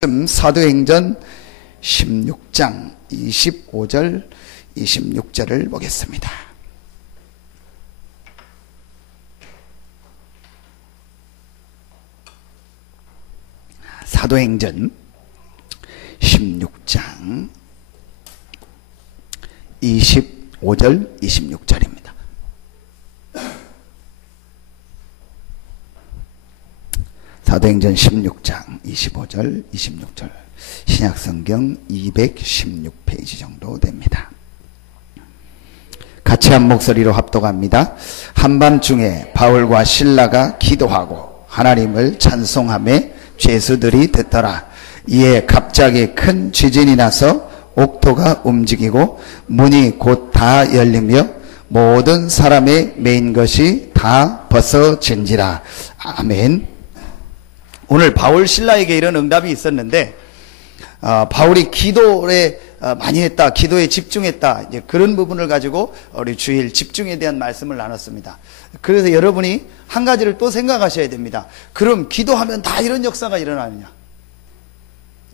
사도행전 16장 25절 26절을 보겠습니다. 사도행전 16장 25절 26절입니다. 사도행전 16장 25절 26절 신약성경 216페이지 정도 됩니다. 같이 한 목소리로 합독합니다. 한밤중에 바울과 실라가 기도하고 하나님을 찬송하며 죄수들이 듣더라. 이에 갑자기 큰 지진이 나서 옥토가 움직이고 문이 곧 다 열리며 모든 사람의 매인 것이 다 벗어진지라. 아멘. 오늘 바울 신라에게 이런 응답이 있었는데 바울이 기도에 많이 했다, 기도에 집중했다, 이제 그런 부분을 가지고 우리 주일 집중에 대한 말씀을 나눴습니다. 그래서 여러분이 한 가지를 또 생각하셔야 됩니다. 그럼 기도하면 다 이런 역사가 일어나느냐?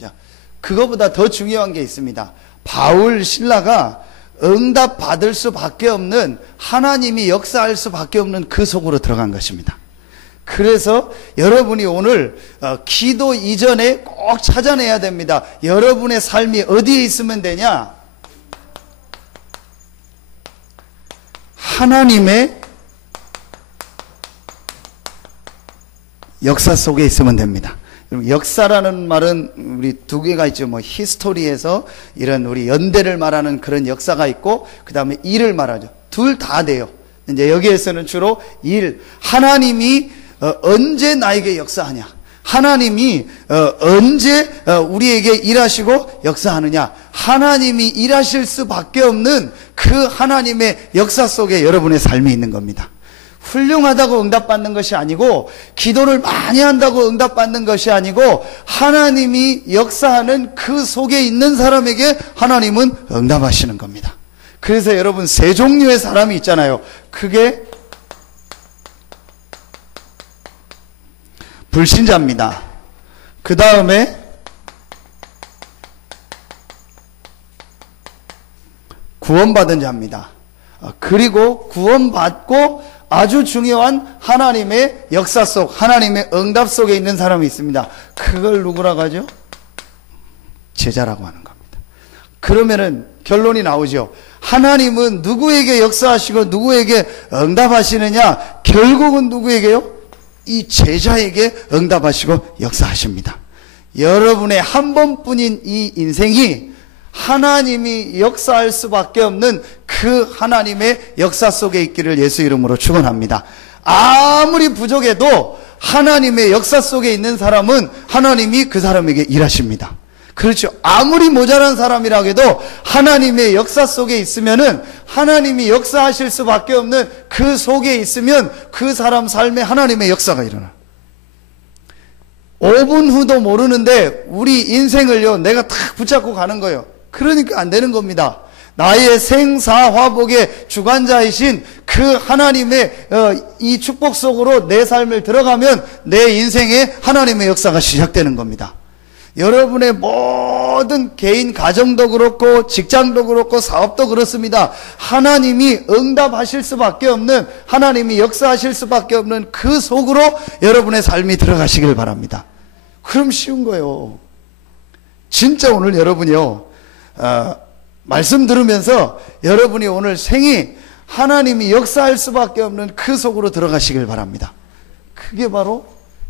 자, 그거보다 더 중요한 게 있습니다. 바울 신라가 응답 받을 수밖에 없는, 하나님이 역사할 수밖에 없는 그 속으로 들어간 것입니다. 그래서 여러분이 오늘 기도 이전에 꼭 찾아내야 됩니다. 여러분의 삶이 어디에 있으면 되냐? 하나님의 역사 속에 있으면 됩니다. 역사라는 말은 우리 두 개가 있죠. 히스토리에서 이런 우리 연대를 말하는 그런 역사가 있고, 그 다음에 일을 말하죠. 둘 다 돼요. 이제 여기에서는 주로 일, 하나님이 언제 나에게 역사하냐? 하나님이 언제 우리에게 일하시고 역사하느냐? 하나님이 일하실 수밖에 없는 그 하나님의 역사 속에 여러분의 삶이 있는 겁니다. 훌륭하다고 응답받는 것이 아니고, 기도를 많이 한다고 응답받는 것이 아니고, 하나님이 역사하는 그 속에 있는 사람에게 하나님은 응답하시는 겁니다. 그래서 여러분, 세 종류의 사람이 있잖아요. 그게 불신자입니다. 그 다음에 구원받은 자입니다. 그리고 구원받고 아주 중요한 하나님의 역사 속, 하나님의 응답 속에 있는 사람이 있습니다. 그걸 누구라고 하죠? 제자라고 하는 겁니다. 그러면은 결론이 나오죠. 하나님은 누구에게 역사하시고 누구에게 응답하시느냐? 결국은 누구에게요? 이 제자에게 응답하시고 역사하십니다. 여러분의 한 번뿐인 이 인생이 하나님이 역사할 수밖에 없는 그 하나님의 역사 속에 있기를 예수 이름으로 축원합니다. 아무리 부족해도 하나님의 역사 속에 있는 사람은 하나님이 그 사람에게 일하십니다. 그렇죠. 아무리 모자란 사람이라 해도 하나님의 역사 속에 있으면은, 하나님이 역사하실 수밖에 없는 그 속에 있으면 그 사람 삶에 하나님의 역사가 일어나. 5분 후도 모르는데 우리 인생을요, 내가 탁 붙잡고 가는 거예요. 그러니까 안 되는 겁니다. 나의 생사화복의 주관자이신 그 하나님의 이 축복 속으로 내 삶을 들어가면 내 인생에 하나님의 역사가 시작되는 겁니다. 여러분의 모든 개인 가정도 그렇고 직장도 그렇고 사업도 그렇습니다. 하나님이 응답하실 수밖에 없는, 하나님이 역사하실 수밖에 없는 그 속으로 여러분의 삶이 들어가시길 바랍니다. 그럼 쉬운 거예요. 진짜 오늘 여러분이요, 말씀 들으면서 여러분이 오늘 생이 하나님이 역사할 수밖에 없는 그 속으로 들어가시길 바랍니다. 그게 바로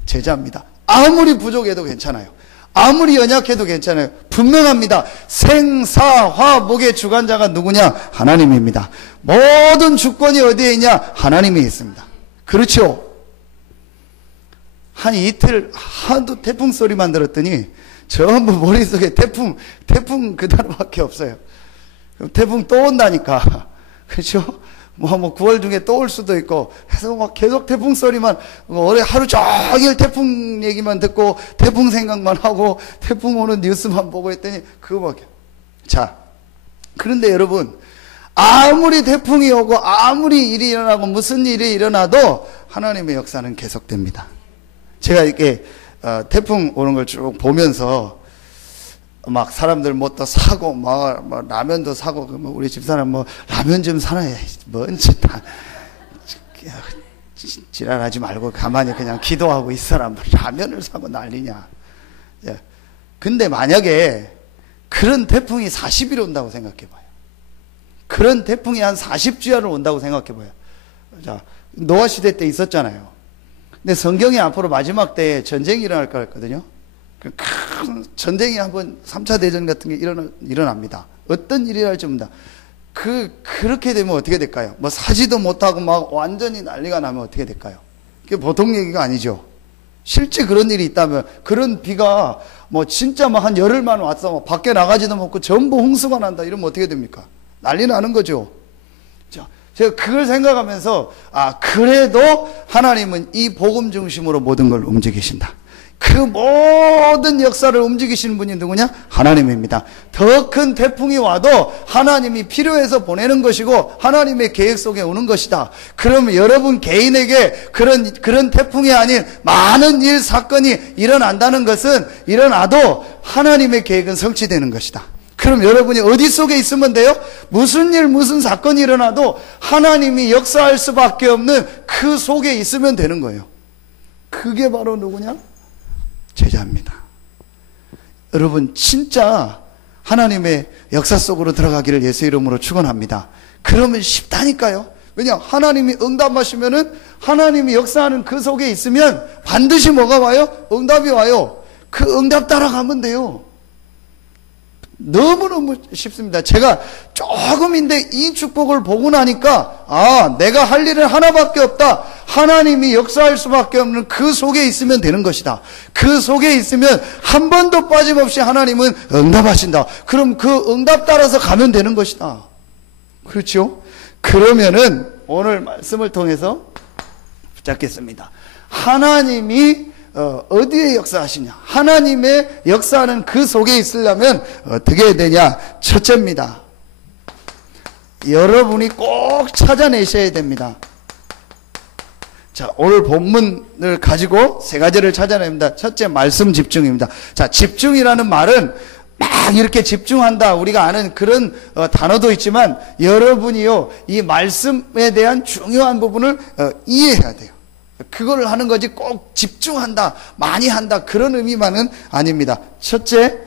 제자입니다. 아무리 부족해도 괜찮아요. 아무리 연약해도 괜찮아요. 분명합니다. 생사화복의 주관자가 누구냐? 하나님입니다. 모든 주권이 어디에 있냐? 하나님이 있습니다. 그렇죠? 한 이틀 하도 태풍 소리만 들었더니 전부 머릿속에 태풍 그 단어밖에 없어요. 태풍 또 온다니까. 그렇죠? 9월 중에 또 올 수도 있고 해서 계속 태풍 소리만, 올해 하루 종일 태풍 얘기만 듣고 태풍 생각만 하고 태풍 오는 뉴스만 보고 했더니 그거밖에. 자, 그런데 여러분, 아무리 태풍이 오고 아무리 일이 일어나고 무슨 일이 일어나도 하나님의 역사는 계속됩니다. 제가 이렇게 태풍 오는 걸 쭉 보면서 막 사람들 뭐 또 사고, 뭐 라면도 사고, 뭐 우리 집사람 뭐 라면 좀 사놔야, 뭔지 다. 지랄하지 말고 가만히 그냥 기도하고 있어라. 뭐 라면을 사고 난리냐. 예. 근데 만약에 그런 태풍이 40일 온다고 생각해봐요. 그런 태풍이 한 40주야를 온다고 생각해봐요. 자, 노아 시대 때 있었잖아요. 근데 성경이 앞으로 마지막 때에 전쟁이 일어날 거 같거든요. 큰 전쟁이 한번 3차 대전 같은 게 일어납니다. 어떤 일이 날지 모른다. 그렇게 되면 어떻게 될까요? 뭐 사지도 못하고 막 완전히 난리가 나면 어떻게 될까요? 그게 보통 얘기가 아니죠. 실제 그런 일이 있다면, 그런 비가 뭐 진짜 막 한 열흘만 왔어. 뭐 밖에 나가지도 못하고 전부 홍수가 난다. 이러면 어떻게 됩니까? 난리 나는 거죠. 자, 제가 그걸 생각하면서, 그래도 하나님은 이 복음 중심으로 모든 걸 움직이신다. 그 모든 역사를 움직이시는 분이 누구냐? 하나님입니다. 더 큰 태풍이 와도 하나님이 필요해서 보내는 것이고 하나님의 계획 속에 오는 것이다. 그러면 여러분 개인에게 그런 태풍이 아닌 많은 일, 사건이 일어난다는 것은, 일어나도 하나님의 계획은 성취되는 것이다. 그럼 여러분이 어디 속에 있으면 돼요? 무슨 일, 무슨 사건이 일어나도 하나님이 역사할 수밖에 없는 그 속에 있으면 되는 거예요. 그게 바로 누구냐? 제자입니다. 여러분 진짜 하나님의 역사 속으로 들어가기를 예수 이름으로 축원합니다. 그러면 쉽다니까요. 왜냐? 하나님이 응답하시면은, 하나님이 역사하는 그 속에 있으면 반드시 뭐가 와요? 응답이 와요. 그 응답 따라가면 돼요. 너무너무 쉽습니다. 제가 조금인데 이 축복을 보고 나니까, 내가 할 일은 하나밖에 없다. 하나님이 역사할 수밖에 없는 그 속에 있으면 되는 것이다. 그 속에 있으면 한 번도 빠짐없이 하나님은 응답하신다. 그럼 그 응답 따라서 가면 되는 것이다. 그렇죠? 그러면은 오늘 말씀을 통해서 붙잡겠습니다. 하나님이 어디에 역사하시냐? 하나님의 역사하는 그 속에 있으려면 어떻게 해야 되냐? 첫째입니다. 여러분이 꼭 찾아내셔야 됩니다. 자, 오늘 본문을 가지고 세 가지를 찾아냅니다. 첫째, 말씀 집중입니다. 자, 집중이라는 말은 막 이렇게 집중한다, 우리가 아는 그런 단어도 있지만, 여러분이요, 이 말씀에 대한 중요한 부분을 이해해야 돼요. 그걸 하는 거지 꼭 집중한다, 많이 한다, 그런 의미만은 아닙니다. 첫째,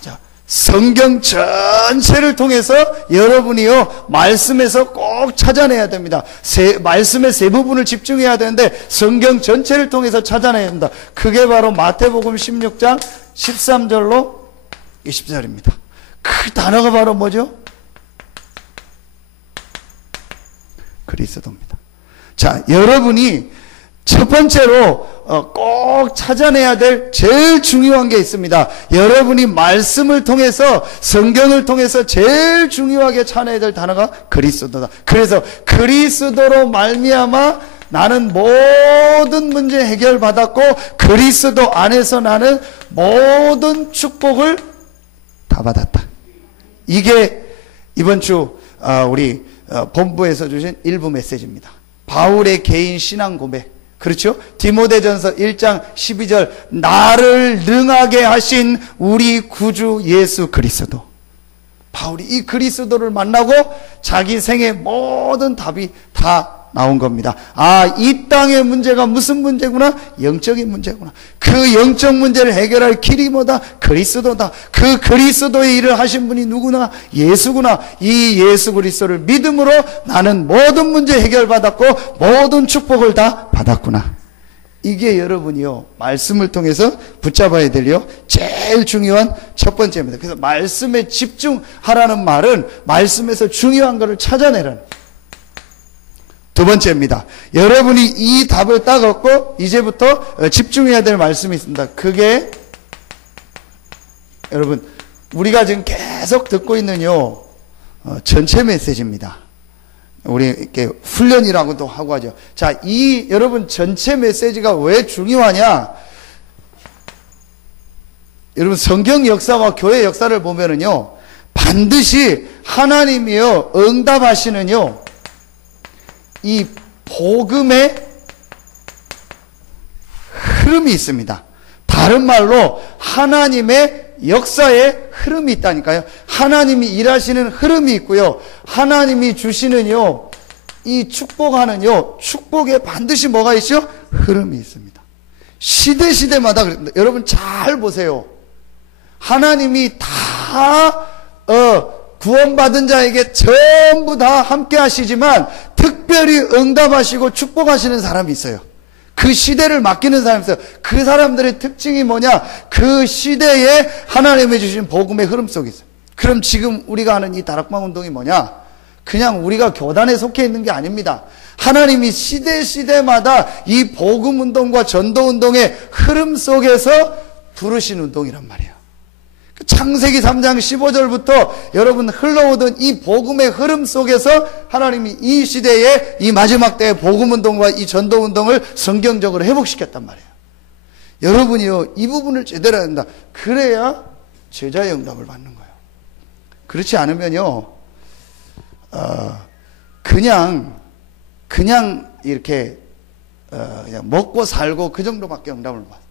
자, 성경 전체를 통해서 여러분이요, 말씀에서 꼭 찾아내야 됩니다. 말씀의 세 부분을 집중해야 되는데 성경 전체를 통해서 찾아내야 된다. 그게 바로 마태복음 16장 13절로 20절입니다. 그 단어가 바로 뭐죠? 그리스도입니다. 자, 여러분이 첫 번째로 꼭 찾아내야 될 제일 중요한 게 있습니다. 여러분이 말씀을 통해서, 성경을 통해서 제일 중요하게 찾아내야 될 단어가 그리스도다. 그래서 그리스도로 말미암아 나는 모든 문제 해결받았고, 그리스도 안에서 나는 모든 축복을 다 받았다. 이게 이번 주 우리 본부에서 주신 일부 메시지입니다. 바울의 개인 신앙 고백. 그렇죠? 디모데전서 1장 12절, 나를 능하게 하신 우리 구주 예수 그리스도. 바울이 이 그리스도를 만나고 자기 생의 모든 답이 다 나온 겁니다. 이 땅의 문제가 무슨 문제구나? 영적인 문제구나. 그 영적 문제를 해결할 길이 뭐다? 그리스도다. 그 그리스도의 일을 하신 분이 누구나? 예수구나. 이 예수 그리스도를 믿음으로 나는 모든 문제 해결받았고 모든 축복을 다 받았구나. 이게 여러분이요, 말씀을 통해서 붙잡아야 될요 제일 중요한 첫 번째입니다. 그래서 말씀에 집중하라는 말은 말씀에서 중요한 것을 찾아내라는. 두 번째입니다. 여러분이 이 답을 딱 얻고 이제부터 집중해야 될 말씀이 있습니다. 그게 여러분, 우리가 지금 계속 듣고 있는 전체 메시지입니다. 우리 이렇게 훈련이라고도 하고 하죠. 자, 이 여러분 전체 메시지가 왜 중요하냐? 여러분 성경 역사와 교회 역사를 보면은요, 반드시 하나님이요 응답하시는요, 이 복음의 흐름이 있습니다. 다 다른 말로 하나님의 역사의 흐름이 있다니까요. 하나님이 일하시는 흐름이 있고요. 하나님이 주시는요, 이 축복하는요, 축복에 반드시 뭐가 있죠? 흐름이 있습니다. 시대마다 여러분 잘 보세요. 하나님이 다 구원받은 자에게 전부 다 함께 하시지만 특별히 응답하시고 축복하시는 사람이 있어요. 그 시대를 맡기는 사람이 있어요. 그 사람들의 특징이 뭐냐? 그 시대에 하나님이 주신 복음의 흐름 속에 있어요. 그럼 지금 우리가 하는 이 다락방 운동이 뭐냐? 그냥 우리가 교단에 속해 있는 게 아닙니다. 하나님이 시대마다 이 복음 운동과 전도 운동의 흐름 속에서 부르신 운동이란 말이에요. 창세기 3장 15절부터 여러분 흘러오던 이 복음의 흐름 속에서 하나님이 이 시대에 이 마지막 때의 복음 운동과 이 전도 운동을 성경적으로 회복시켰단 말이에요. 여러분이요, 이 부분을 제대로 해야 된다. 그래야 제자의 응답을 받는 거예요. 그렇지 않으면요, 그냥 이렇게 그냥 먹고 살고 그 정도밖에 응답을 못 받아요.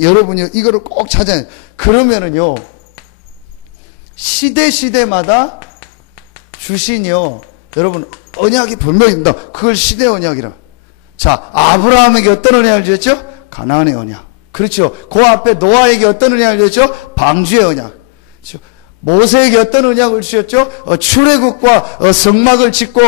여러분이요, 이거를 꼭 찾아야 돼요. 그러면은요, 시대마다 주신요, 여러분, 언약이 분명히 있습니다. 그걸 시대 언약이라. 자, 아브라함에게 어떤 언약을 주셨죠? 가나안의 언약. 그렇죠. 그 앞에 노아에게 어떤 언약을 주셨죠? 방주의 언약. 그렇죠. 모세에게 어떤 언약을 주셨죠? 출애굽과 성막을 짓고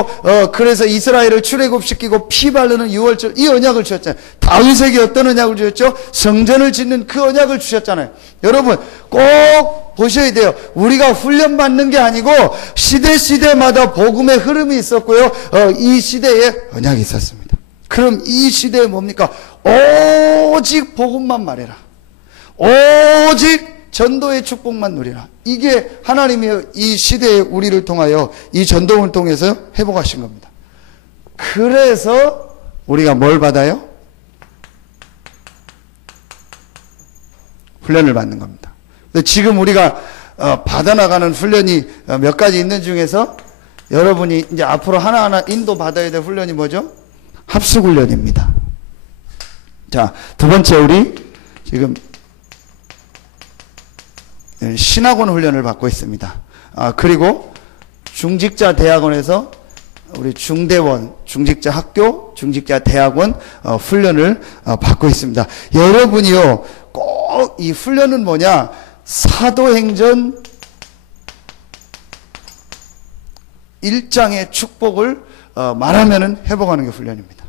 그래서 이스라엘을 출애굽시키고 피 바르는 유월절, 이 언약을 주셨잖아요. 다윗에게 어떤 언약을 주셨죠? 성전을 짓는 그 언약을 주셨잖아요. 여러분 꼭 보셔야 돼요. 우리가 훈련받는 게 아니고 시대마다 복음의 흐름이 있었고요. 이 시대에 언약이 있었습니다. 그럼 이 시대에 뭡니까? 오직 복음만 말해라. 오직 전도의 축복만 누리라. 이게 하나님이 이 시대에 우리를 통하여 이 전도를 통해서 회복하신 겁니다. 그래서 우리가 뭘 받아요? 훈련을 받는 겁니다. 지금 우리가 받아나가는 훈련이 몇 가지 있는 중에서 여러분이 이제 앞으로 하나하나 인도받아야 될 훈련이 뭐죠? 합숙훈련입니다. 자, 두 번째 우리 지금 신학원 훈련을 받고 있습니다. 그리고 중직자 대학원에서 우리 중대원, 중직자 학교, 중직자 대학원 훈련을 받고 있습니다. 여러분이요, 꼭 이 훈련은 뭐냐? 사도행전 1장의 축복을 말하면은 회복하는 게 훈련입니다.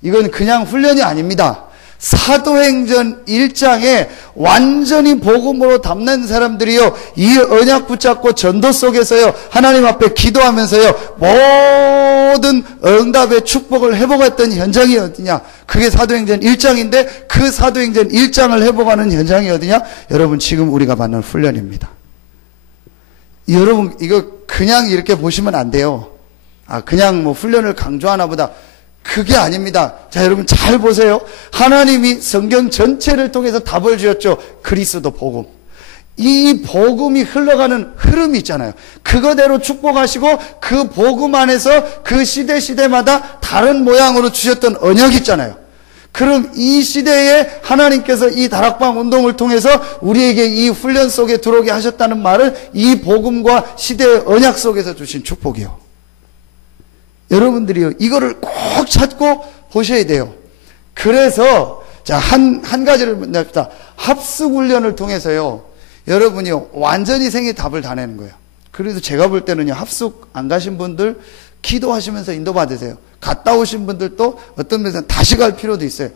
이건 그냥 훈련이 아닙니다. 사도행전 1장에 완전히 복음으로 담는 사람들이요, 이 언약 붙잡고 전도 속에서요, 하나님 앞에 기도하면서요, 모든 응답의 축복을 회복했던 현장이 어디냐? 그게 사도행전 1장인데 그 사도행전 1장을 회복하는 현장이 어디냐? 여러분, 지금 우리가 받는 훈련입니다. 여러분, 이거 그냥 이렇게 보시면 안 돼요. 그냥 뭐 훈련을 강조하나 보다. 그게 아닙니다. 자, 여러분 잘 보세요. 하나님이 성경 전체를 통해서 답을 주었죠. 그리스도 복음. 이 복음이 흘러가는 흐름이 있잖아요. 그거대로 축복하시고 그 복음 안에서 그 시대마다 다른 모양으로 주셨던 언약이 있잖아요. 그럼 이 시대에 하나님께서 이 다락방 운동을 통해서 우리에게 이 훈련 속에 들어오게 하셨다는 말은 이 복음과 시대의 언약 속에서 주신 축복이요. 여러분들이요, 이거를 꼭 찾고 보셔야 돼요. 그래서, 자, 한 가지를 냅시다. 합숙훈련을 통해서요, 여러분이요, 완전히 생의 답을 다 내는 거예요. 그래서 제가 볼 때는요, 합숙 안 가신 분들, 기도하시면서 인도받으세요. 갔다 오신 분들도 어떤 면에서 다시 갈 필요도 있어요.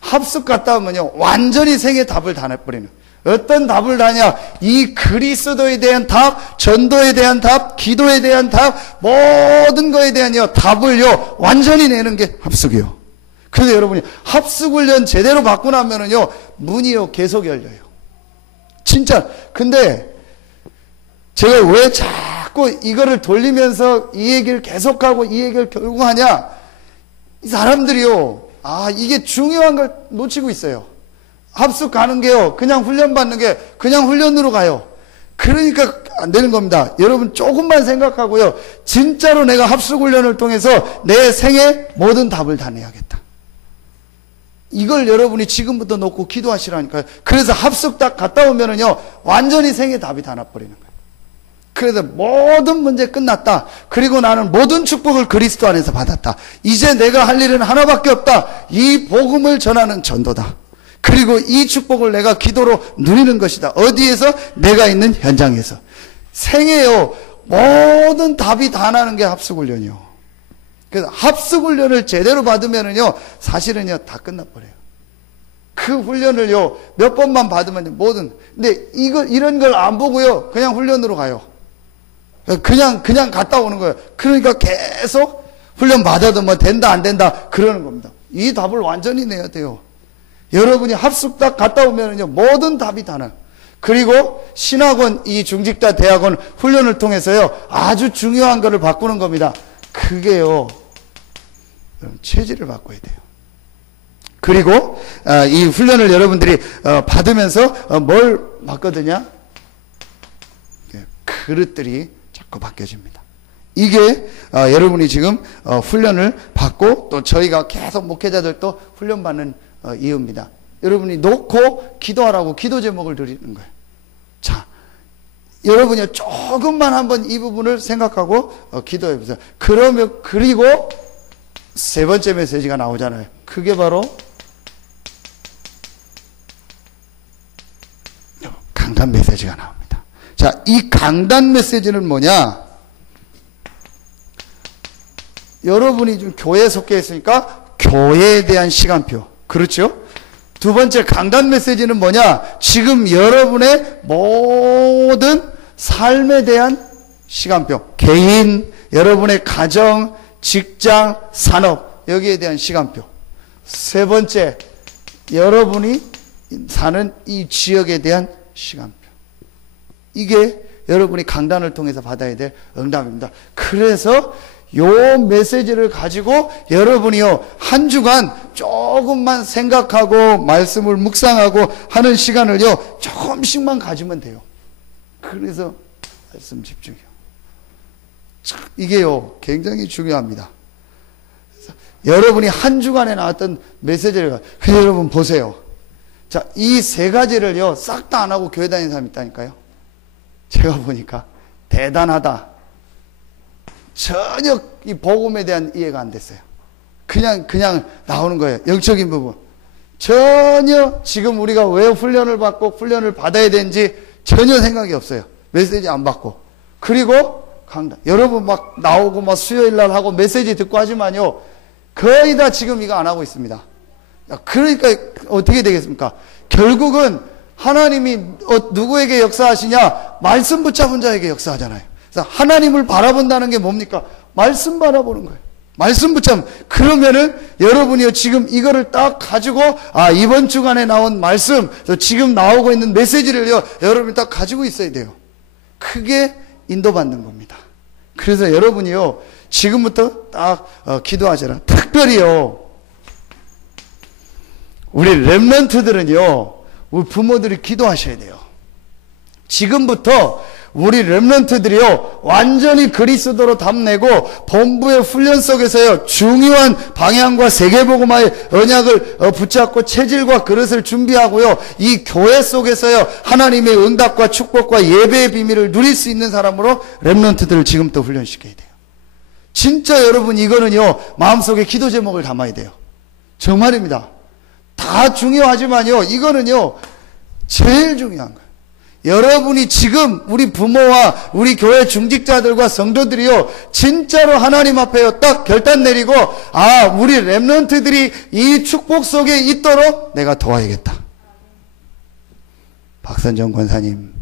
합숙 갔다 오면요, 완전히 생의 답을 다 내버리는. 어떤 답을 다냐? 이 그리스도에 대한 답, 전도에 대한 답, 기도에 대한 답, 모든 거에 대한요, 답을요, 완전히 내는 게 합숙이요. 그래서 여러분이 합숙훈련 제대로 받고 나면은요, 문이요, 계속 열려요. 진짜. 근데 제가 왜 자꾸 이거를 돌리면서 이 얘기를 계속하고 이 얘기를 결국 하냐? 이 사람들이요, 이게 중요한 걸 놓치고 있어요. 합숙 가는 게요, 그냥 훈련 받는 게 그냥 훈련으로 가요. 그러니까 안 되는 겁니다. 여러분 조금만 생각하고요, 진짜로 내가 합숙 훈련을 통해서 내 생애 모든 답을 다 내야겠다. 이걸 여러분이 지금부터 놓고 기도하시라니까요. 그래서 합숙 딱 갔다 오면은요, 완전히 생애 답이 다 나버리는 거예요. 그래서 모든 문제 끝났다. 그리고 나는 모든 축복을 그리스도 안에서 받았다. 이제 내가 할 일은 하나밖에 없다. 이 복음을 전하는 전도다. 그리고 이 축복을 내가 기도로 누리는 것이다. 어디에서? 내가 있는 현장에서. 생애요, 모든 답이 다 나는 게 합숙훈련이요. 그래서 합숙훈련을 제대로 받으면은요, 사실은요, 다 끝나버려요. 그 훈련을요, 몇 번만 받으면 모든, 근데 이런 걸 안 보고요, 그냥 훈련으로 가요. 그냥 갔다 오는 거예요. 그러니까 계속 훈련 받아도 뭐 된다, 안 된다, 그러는 겁니다. 이 답을 완전히 내야 돼요. 여러분이 합숙 딱 갔다 오면은요, 모든 답이 다 나요. 그리고 신학원, 이 중직자 대학원 훈련을 통해서요, 아주 중요한 거를 바꾸는 겁니다. 그게요, 체질을 바꿔야 돼요. 그리고 이 훈련을 여러분들이 받으면서 뭘 바꿔드냐? 그릇들이 자꾸 바뀌어집니다. 이게 여러분이 지금 훈련을 받고 또 저희가 계속 목회자들도 훈련받는 이유입니다. 여러분이 놓고 기도하라고 기도 제목을 드리는 거예요. 자, 여러분이 조금만 한번 이 부분을 생각하고 기도해 보세요. 그러면, 그리고 세 번째 메시지가 나오잖아요. 그게 바로 강단 메시지가 나옵니다. 자, 이 강단 메시지는 뭐냐? 여러분이 좀 교회에 속해 있으니까 교회에 대한 시간표. 그렇죠? 두 번째 강단 메시지는 뭐냐? 지금 여러분의 모든 삶에 대한 시간표. 개인, 여러분의 가정, 직장, 산업, 여기에 대한 시간표. 세 번째, 여러분이 사는 이 지역에 대한 시간표. 이게 여러분이 강단을 통해서 받아야 될 응답입니다. 그래서 요 메시지를 가지고 여러분이요, 한 주간 조금만 생각하고 말씀을 묵상하고 하는 시간을요, 조금씩만 가지면 돼요. 그래서 말씀 집중해요. 이게요, 굉장히 중요합니다. 여러분이 한 주간에 나왔던 메시지를, 여러분 보세요. 자, 이 세 가지를요, 싹 다 안 하고 교회 다니는 사람이 있다니까요. 제가 보니까 대단하다. 전혀 이 복음에 대한 이해가 안 됐어요. 그냥 나오는 거예요. 영적인 부분. 전혀 지금 우리가 왜 훈련을 받고 훈련을 받아야 되는지 전혀 생각이 없어요. 메시지 안 받고. 그리고 강단. 여러분 막 나오고 막 수요일 날 하고 메시지 듣고 하지만요, 거의 다 지금 이거 안 하고 있습니다. 그러니까 어떻게 되겠습니까? 결국은 하나님이 누구에게 역사하시냐? 말씀 붙잡은 자에게 역사하잖아요. 그래서 하나님을 바라본다는 게 뭡니까? 말씀 바라보는 거예요. 말씀 붙잡으면. 그러면은 여러분이요, 지금 이거를 딱 가지고, 이번 주간에 나온 말씀, 지금 나오고 있는 메시지를요, 여러분이 딱 가지고 있어야 돼요. 그게 인도받는 겁니다. 그래서 여러분이요, 지금부터 딱 기도하셔라. 특별히요, 우리 렘넌트들은요, 우리 부모들이 기도하셔야 돼요. 지금부터 우리 렘넌트들이요, 완전히 그리스도로 답내고 본부의 훈련 속에서요, 중요한 방향과 세계복음화의 언약을 붙잡고 체질과 그릇을 준비하고요, 이 교회 속에서요, 하나님의 응답과 축복과 예배의 비밀을 누릴 수 있는 사람으로 렘넌트들을 지금부터 훈련시켜야 돼요. 진짜 여러분, 이거는요, 마음속에 기도 제목을 담아야 돼요. 정말입니다. 다 중요하지만요, 이거는요, 제일 중요한 거예요. 여러분이 지금 우리 부모와 우리 교회 중직자들과 성도들이요, 진짜로 하나님 앞에요, 딱 결단 내리고, 우리 렘넌트들이 이 축복 속에 있도록 내가 도와야겠다. 박선정 권사님,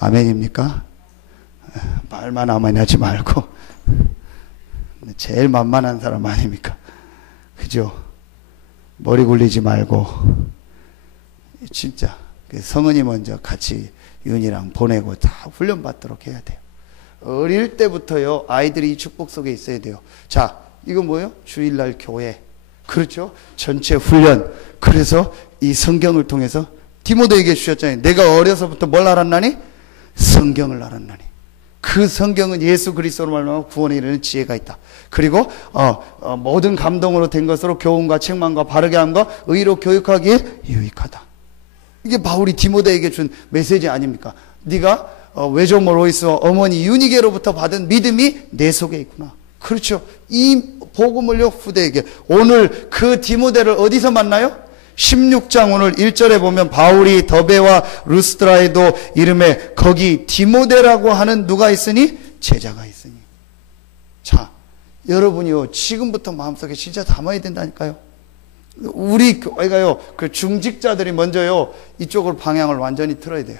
아멘입니까? 말만 아멘 하지 말고. 제일 만만한 사람 아닙니까? 그죠? 머리 굴리지 말고, 진짜 성은이 먼저 같이 윤이랑 보내고 다 훈련 받도록 해야 돼요. 어릴 때부터요, 아이들이 이 축복 속에 있어야 돼요. 자, 이건 뭐예요? 주일날 교회. 그렇죠? 전체 훈련. 그래서 이 성경을 통해서 디모데에게 주셨잖아요. 내가 어려서부터 뭘 알았나니? 성경을 알았나니. 그 성경은 예수 그리스도로 말미암아 구원에 이르는 지혜가 있다. 그리고 모든 감동으로 된 것으로 교훈과 책망과 바르게 함과 의로 교육하기에 유익하다. 이게 바울이 디모데에게 준 메시지 아닙니까? 네가 외조모 로이스와 어머니 유니게로부터 받은 믿음이 내 속에 있구나. 그렇죠. 이 복음을요 후대에게. 오늘 그 디모데를 어디서 만나요? 16장 오늘 1절에 보면 바울이 더베와 루스드라에도 이름에 거기 디모데라고 하는 누가 있으니? 제자가 있으니. 자, 여러분이요 지금부터 마음속에 진짜 담아야 된다니까요. 우리 교회가요 그 중직자들이 먼저요 이쪽으로 방향을 완전히 틀어야 돼요.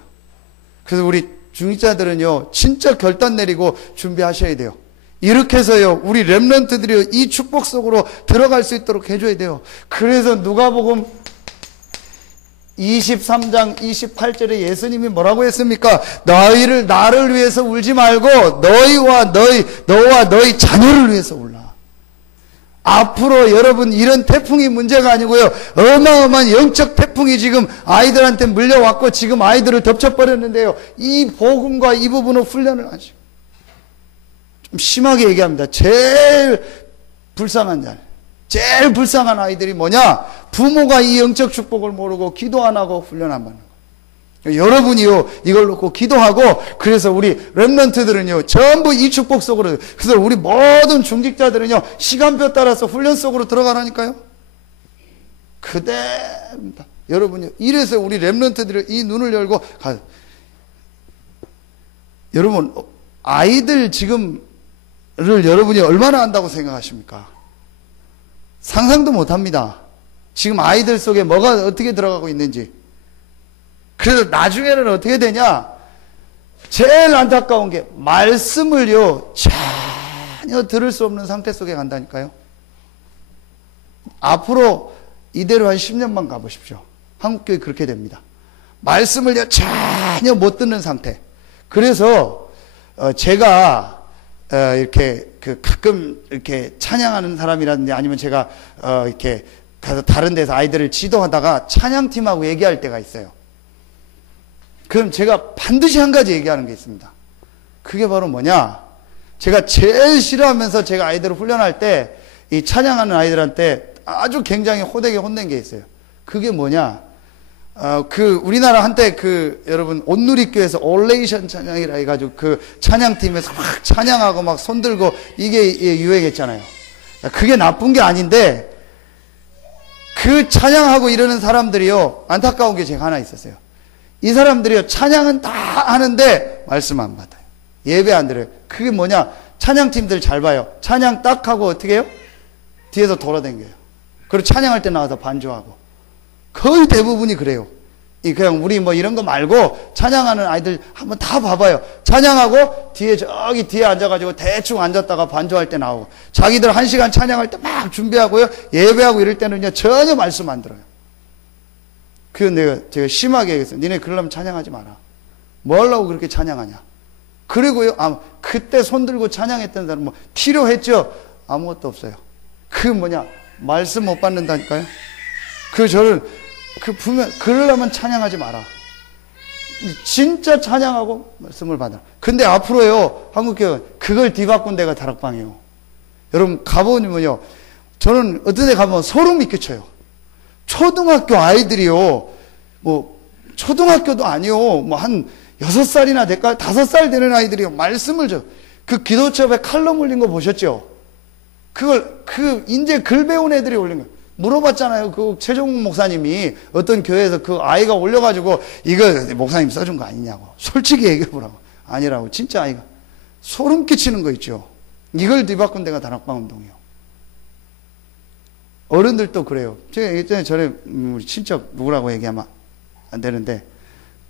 그래서 우리 중직자들은요 진짜 결단 내리고 준비하셔야 돼요. 이렇게 해서요 우리 렘넌트들이 이 축복 속으로 들어갈 수 있도록 해줘야 돼요. 그래서 누가복음 23장 28절에 예수님이 뭐라고 했습니까? 나를 위해서 울지 말고 너와 너희 자녀를 위해서 울라. 앞으로 여러분 이런 태풍이 문제가 아니고요 어마어마한 영적 태풍이 지금 아이들한테 물려왔고 지금 아이들을 덮쳐버렸는데요 이 복음과 이 부분을 훈련을 하시고 좀 심하게 얘기합니다. 제일 불쌍한 아이들이 뭐냐? 부모가 이 영적 축복을 모르고 기도 안 하고 훈련 안 받는 거예요. 여러분이요 이걸 놓고 기도하고 그래서 우리 렘넌트들은요 전부 이 축복 속으로 그래서 우리 모든 중직자들은요 시간표 따라서 훈련 속으로 들어가라니까요. 그대입니다. 여러분요 이래서 우리 렘넌트들이 이 눈을 열고 여러분 아이들 지금을 여러분이 얼마나 안다고 생각하십니까? 상상도 못합니다. 지금 아이들 속에 뭐가 어떻게 들어가고 있는지. 그래서 나중에는 어떻게 되냐? 제일 안타까운 게 말씀을요 전혀 들을 수 없는 상태 속에 간다니까요. 앞으로 이대로 한 10년만 가보십시오. 한국교회 그렇게 됩니다. 말씀을요 전혀 못 듣는 상태. 그래서 제가 이렇게 가끔 이렇게 찬양하는 사람이라든지 아니면 제가 이렇게 가서 다른 데서 아이들을 지도하다가 찬양팀하고 얘기할 때가 있어요. 그럼 제가 반드시 한 가지 얘기하는 게 있습니다. 그게 바로 뭐냐? 제가 제일 싫어하면서 제가 아이들을 훈련할 때 이 찬양하는 아이들한테 아주 굉장히 호되게 혼낸 게 있어요. 그게 뭐냐? 우리나라 한때 여러분, 온누리교에서 올레이션 찬양이라 해가지고 찬양팀에서 막 찬양하고 막 손들고 이게 유행했잖아요. 그게 나쁜 게 아닌데, 찬양하고 이러는 사람들이요, 안타까운 게 제가 하나 있었어요. 이 사람들이요, 찬양은 다 하는데, 말씀 안 받아요. 예배 안 드려요. 그게 뭐냐? 찬양팀들 잘 봐요. 찬양 딱 하고 어떻게 해요? 뒤에서 돌아다녀요. 그리고 찬양할 때 나와서 반주하고. 거의 대부분이 그래요. 그냥 우리 뭐 이런 거 말고 찬양하는 아이들 한번 다 봐봐요. 찬양하고 저기 뒤에 앉아가지고 대충 앉았다가 반주할 때 나오고 자기들 1시간 찬양할 때 막 준비하고요. 예배하고 이럴 때는요 전혀 말씀 안 들어요. 제가 심하게 얘기했어요. 니네 그러려면 찬양하지 마라. 뭐 하려고 그렇게 찬양하냐. 그리고요 그때 손들고 찬양했던 사람 뭐 필요했죠? 아무것도 없어요. 말씀 못 받는다니까요. 저를 분명 그러려면 찬양하지 마라. 진짜 찬양하고 말씀을 받아. 근데 앞으로요 한국교회 그걸 뒤바꾼 데가 다락방이에요. 여러분 가보면요 저는 어떤 데 가면 소름이 끼쳐요. 초등학교 아이들이요 초등학교도 아니요 한 6살이나 될까 5살 되는 아이들이요 말씀을 기도첩에 칼럼 올린 거 보셨죠? 이제 글 배운 애들이 올린 거예요. 물어봤잖아요. 최종국 목사님이 어떤 교회에서 아이가 올려가지고 이거 목사님 써준 거 아니냐고. 솔직히 얘기해보라고. 아니라고. 진짜 아이가. 소름 끼치는 거 있죠. 이걸 뒤바꾼 데가 다락방 운동이에요. 어른들도 그래요. 제가 예전에 우리 친척 누구라고 얘기하면 안 되는데,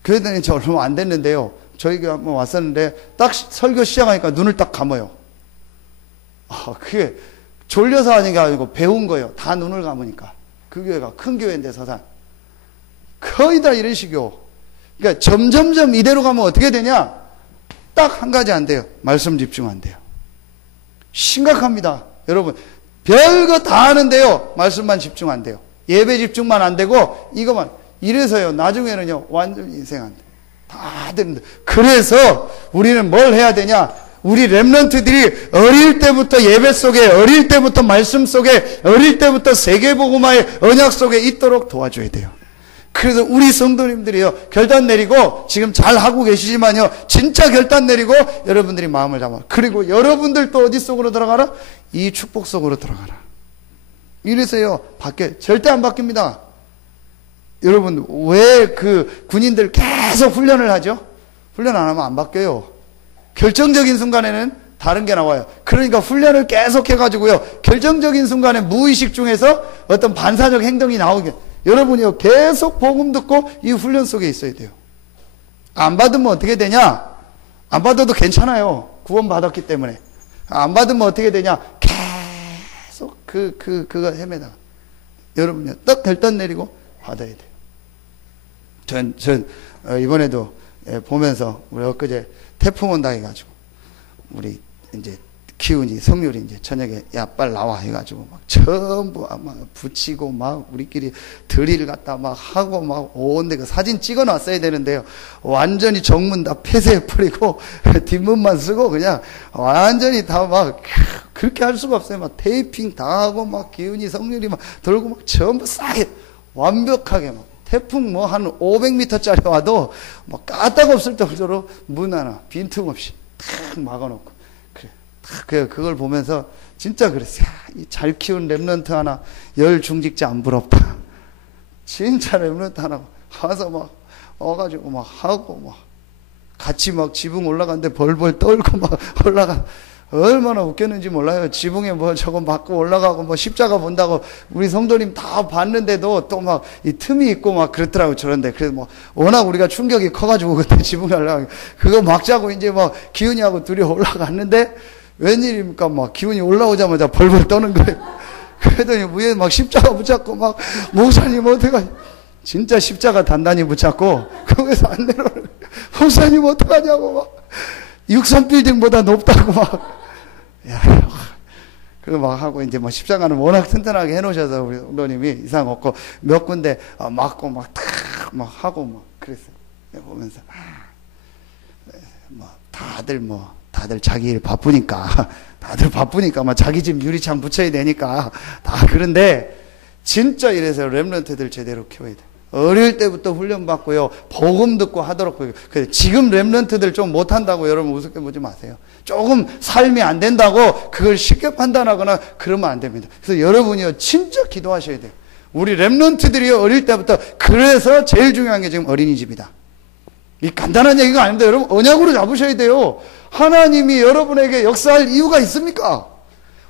교회다니 저 얼마 안 됐는데요. 저희가 한번 왔었는데, 딱 설교 시작하니까 눈을 딱 감아요. 그게 졸려서 하는 게 아니고 배운 거예요. 다 눈을 감으니까. 그 교회가 큰 교회인데 서산. 거의 다 이런 식이요. 그러니까 점점점 이대로 가면 어떻게 되냐? 딱 한 가지 안 돼요. 말씀 집중 안 돼요. 심각합니다. 여러분. 별거 다 하는데요. 말씀만 집중 안 돼요. 예배 집중만 안 되고 이거만. 이래서요. 나중에는요. 완전히 인생 안 돼요. 다들. 그래서 우리는 뭘 해야 되냐? 우리 렘넌트들이 어릴 때부터 예배 속에, 어릴 때부터 말씀 속에, 어릴 때부터 세계복음화의 언약 속에 있도록 도와줘야 돼요. 그래서 우리 성도님들이요, 결단 내리고, 지금 잘 하고 계시지만요, 진짜 결단 내리고, 여러분들이 마음을 잡아. 그리고 여러분들도 어디 속으로 들어가라? 이 축복 속으로 들어가라. 이래서요, 절대 안 바뀝니다. 여러분, 왜 그 군인들 계속 훈련을 하죠? 훈련 안 하면 안 바뀌어요. 결정적인 순간에는 다른 게 나와요. 그러니까 훈련을 계속 해가지고요, 결정적인 순간에 무의식 중에서 어떤 반사적 행동이 나오게. 여러분이요, 계속 복음 듣고 이 훈련 속에 있어야 돼요. 안 받으면 어떻게 되냐? 안 받아도 괜찮아요. 구원 받았기 때문에. 안 받으면 어떻게 되냐? 계속 그거 헤매다가. 여러분요, 딱 결단 내리고 받아야 돼요. 이번에도 보면서, 우리 엊그제 태풍 온다 해가지고, 우리 이제 기훈이, 성률이 이제 저녁에, 야, 빨리 나와 해가지고, 막 전부 막 붙이고, 막 우리끼리 드릴 갖다 막 하고, 막 온데 그 사진 찍어 놨어야 되는데요. 완전히 정문 다 폐쇄해버리고, 뒷문만 쓰고, 그냥 완전히 다 막, 그렇게 할 수가 없어요. 막 테이핑 다 하고, 막 기훈이, 성률이 막 들고, 막 전부 싸게, 완벽하게 막. 태풍 뭐 한 500m짜리 와도 뭐 까딱 없을 정도로 문 하나 빈틈없이 탁 막아놓고. 그래. 그걸 보면서 진짜 그랬어요. 잘 키운 렘넌트 하나, 열 중직자 안 부럽다. 진짜 렘넌트 하나 와서 막 와가지고 막 하고 막 같이 막 지붕 올라가는데 벌벌 떨고 막 올라가. 얼마나 웃겼는지 몰라요. 지붕에 뭐 저거 맞고 올라가고 뭐 십자가 본다고 우리 성도님 다 봤는데도 또 막 이 틈이 있고 막 그렇더라고 저런데. 그래서 뭐 워낙 우리가 충격이 커가지고 그때 지붕에 올라가 그거 막자고 이제 막 기훈이하고 둘이 올라갔는데 웬일입니까? 막 기훈이 올라오자마자 벌벌 떠는 거예요. 그러더니 위에 막 십자가 붙잡고 막 목사님 어떡하 진짜 십자가 단단히 붙잡고 거기서 안 내려오는 거예요. 목사님 어떡하냐고 막 63빌딩보다 높다고 막. 야, 그거 막 하고, 이제 뭐 십자가는 워낙 튼튼하게 해놓으셔서 우리 성도님이 이상 없고 몇 군데 맞고 막 탁 막 하고 막 그랬어요. 보면서, 다들 자기 일 바쁘니까, 막 자기 집 유리창 붙여야 되니까, 다 그런데, 진짜 이래서 렘넌트들 제대로 키워야 돼. 어릴 때부터 훈련받고요, 복음 듣고 하도록. 지금 렘넌트들 좀 못한다고 여러분 우습게 보지 마세요. 조금 삶이 안 된다고 그걸 쉽게 판단하거나 그러면 안 됩니다. 그래서 여러분이요, 진짜 기도하셔야 돼요. 우리 렘넌트들이요, 어릴 때부터. 그래서 제일 중요한 게 지금 어린이집이다. 이 간단한 얘기가 아닙니다. 여러분, 언약으로 잡으셔야 돼요. 하나님이 여러분에게 역사할 이유가 있습니까?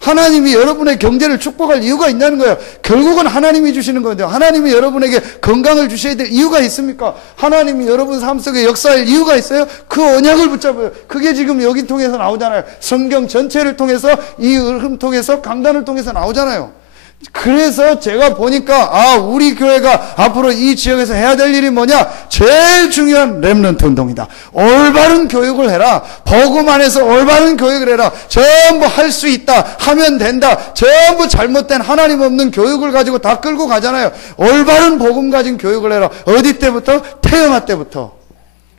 하나님이 여러분의 경제를 축복할 이유가 있냐는 거예요. 결국은 하나님이 주시는 건데요. 하나님이 여러분에게 건강을 주셔야 될 이유가 있습니까? 하나님이 여러분 삶 속에 역사할 이유가 있어요? 그 언약을 붙잡아요. 그게 지금 여기 통해서 나오잖아요. 성경 전체를 통해서, 이 흐름 통해서, 강단을 통해서 나오잖아요. 그래서 제가 보니까 우리 교회가 앞으로 이 지역에서 해야 될 일이 뭐냐? 제일 중요한 렘넌트 운동이다. 올바른 교육을 해라. 복음 안에서 올바른 교육을 해라. 전부 할 수 있다. 하면 된다. 전부 잘못된 하나님 없는 교육을 가지고 다 끌고 가잖아요. 올바른 복음 가진 교육을 해라. 어디 때부터? 태어날 때부터.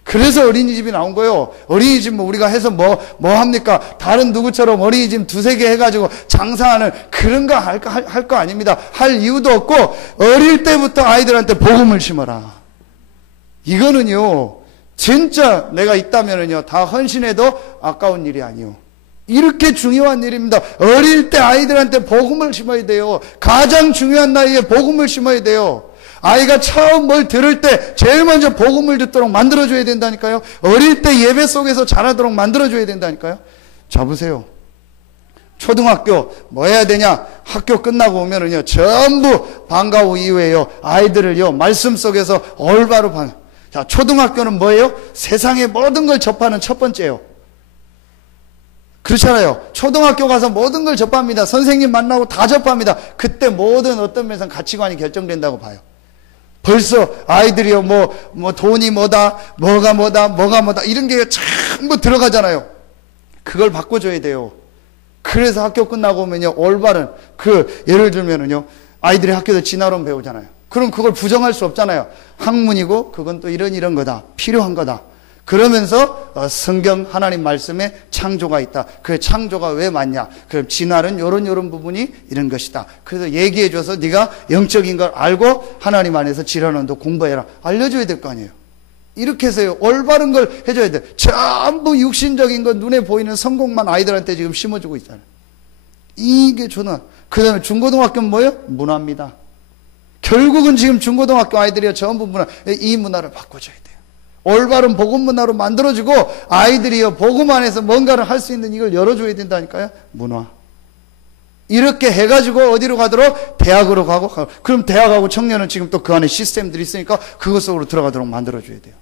그래서 어린이집이 나온 거예요. 어린이집 뭐 우리가 해서 뭐 합니까? 다른 누구처럼 어린이집 두세 개 해가지고 장사하는 그런 거 할 거 아닙니다. 할 이유도 없고, 어릴 때부터 아이들한테 복음을 심어라. 이거는요, 진짜 내가 있다면은요, 다 헌신해도 아까운 일이 아니요. 이렇게 중요한 일입니다. 어릴 때 아이들한테 복음을 심어야 돼요. 가장 중요한 나이에 복음을 심어야 돼요. 아이가 처음 뭘 들을 때 제일 먼저 복음을 듣도록 만들어줘야 된다니까요. 어릴 때 예배 속에서 자라도록 만들어줘야 된다니까요. 자, 보세요. 초등학교 뭐 해야 되냐? 학교 끝나고 오면은요, 전부 방과 후 이후에요, 아이들을요, 말씀 속에서 올바로 자, 초등학교는 뭐예요? 세상의 모든 걸 접하는 첫 번째예요. 그렇잖아요. 초등학교 가서 모든 걸 접합니다. 선생님 만나고 다 접합니다. 그때 모든 어떤 면에서 가치관이 결정된다고 봐요. 벌써 아이들이요, 뭐 돈이 뭐다, 뭐가 뭐다, 이런 게 전부 들어가잖아요. 그걸 바꿔줘야 돼요. 그래서 학교 끝나고 오면요, 올바른, 예를 들면은요, 아이들이 학교에서 진화론 배우잖아요. 그럼 그걸 부정할 수 없잖아요. 학문이고 그건 또 이런 거다. 필요한 거다. 그러면서 성경 하나님 말씀에 창조가 있다. 그 창조가 왜 맞냐? 그럼 진화는 요런 부분이 이런 것이다. 그래서 얘기해줘서 네가 영적인 걸 알고 하나님 안에서 진화론도 공부해라. 알려줘야 될 거 아니에요. 이렇게 해서요. 올바른 걸 해줘야 돼. 전부 육신적인 거 눈에 보이는 성공만 아이들한테 지금 심어주고 있잖아요. 이게 전화. 그 다음에 중고등학교는 뭐예요? 문화입니다. 결국은 지금 중고등학교 아이들이 전부 문화. 이 문화를 바꿔줘야 돼요. 올바른 복음 문화로 만들어주고 아이들이요 복음 안에서 뭔가를 할 수 있는 이걸 열어줘야 된다니까요. 문화. 이렇게 해가지고 어디로 가도록? 대학으로 가고. 그럼 대학하고 청년은 지금 또 그 안에 시스템들이 있으니까 그것 속으로 들어가도록 만들어줘야 돼요.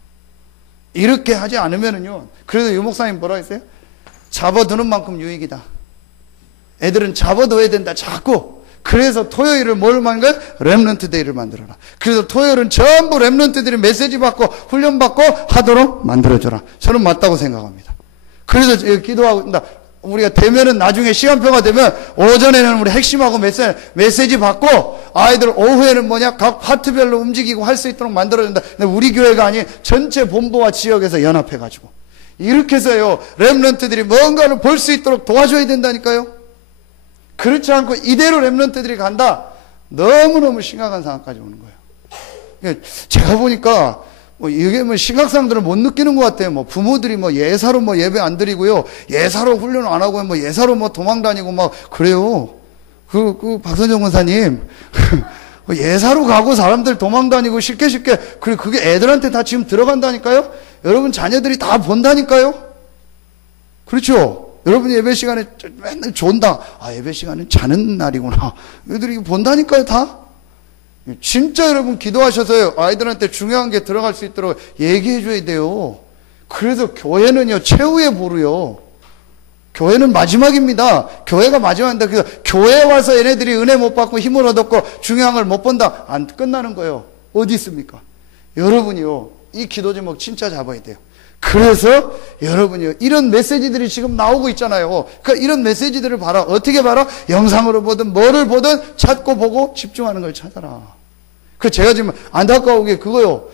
이렇게 하지 않으면은요. 그래서 유 목사님 뭐라 했어요? 잡아두는 만큼 유익이다. 애들은 잡아둬야 된다. 자꾸. 그래서 토요일을 뭘 만든 거예요? 렘넌트 데이를 만들어라. 그래서 토요일은 전부 렘넌트들이 메시지 받고 훈련 받고 하도록 만들어줘라. 저는 맞다고 생각합니다. 그래서 기도하고 있다. 우리가 되면은 나중에 시간표가 되면 오전에는 우리 핵심하고 메시지 받고 아이들 오후에는 각 파트별로 움직이고 할 수 있도록 만들어준다. 근데 우리 교회가 아닌 전체 본부와 지역에서 연합해가지고 이렇게 해서요 렘넌트들이 뭔가를 볼 수 있도록 도와줘야 된다니까요. 그렇지 않고 이대로 렘넌트들이 간다. 너무너무 심각한 상황까지 오는 거예요. 제가 보니까 이게 심각상들은 못 느끼는 것 같아요. 부모들이 예사로 예배 안 드리고요. 예사로 훈련 안 하고 예사로 도망 다니고 그래요. 박선정 권사님. 예사로 가고 사람들 도망 다니고 쉽게 그게 애들한테 다 지금 들어간다니까요. 여러분 자녀들이 다 본다니까요. 그렇죠? 여러분 예배 시간에 맨날 존다. 예배 시간은 자는 날이구나. 애들이 본다니까요, 다. 진짜 여러분 기도하셔서요. 아이들한테 중요한 게 들어갈 수 있도록 얘기해 줘야 돼요. 그래서 교회는요, 최후의 보루요. 교회는 마지막입니다. 교회가 마지막인데, 그래서 교회에 와서 얘네들이 은혜 못 받고 힘을 얻었고 중요한 걸 못 본다. 안 끝나는 거예요. 어디 있습니까? 여러분이요, 이 기도 제목 진짜 잡아야 돼요. 그래서 여러분이요 이런 메시지들이 지금 나오고 있잖아요. 그러니까 이런 메시지들을 봐라. 어떻게 봐라? 영상으로 보든 뭐를 보든 찾고 보고 집중하는 걸 찾아라. 제가 지금 안타까운 게 그거요.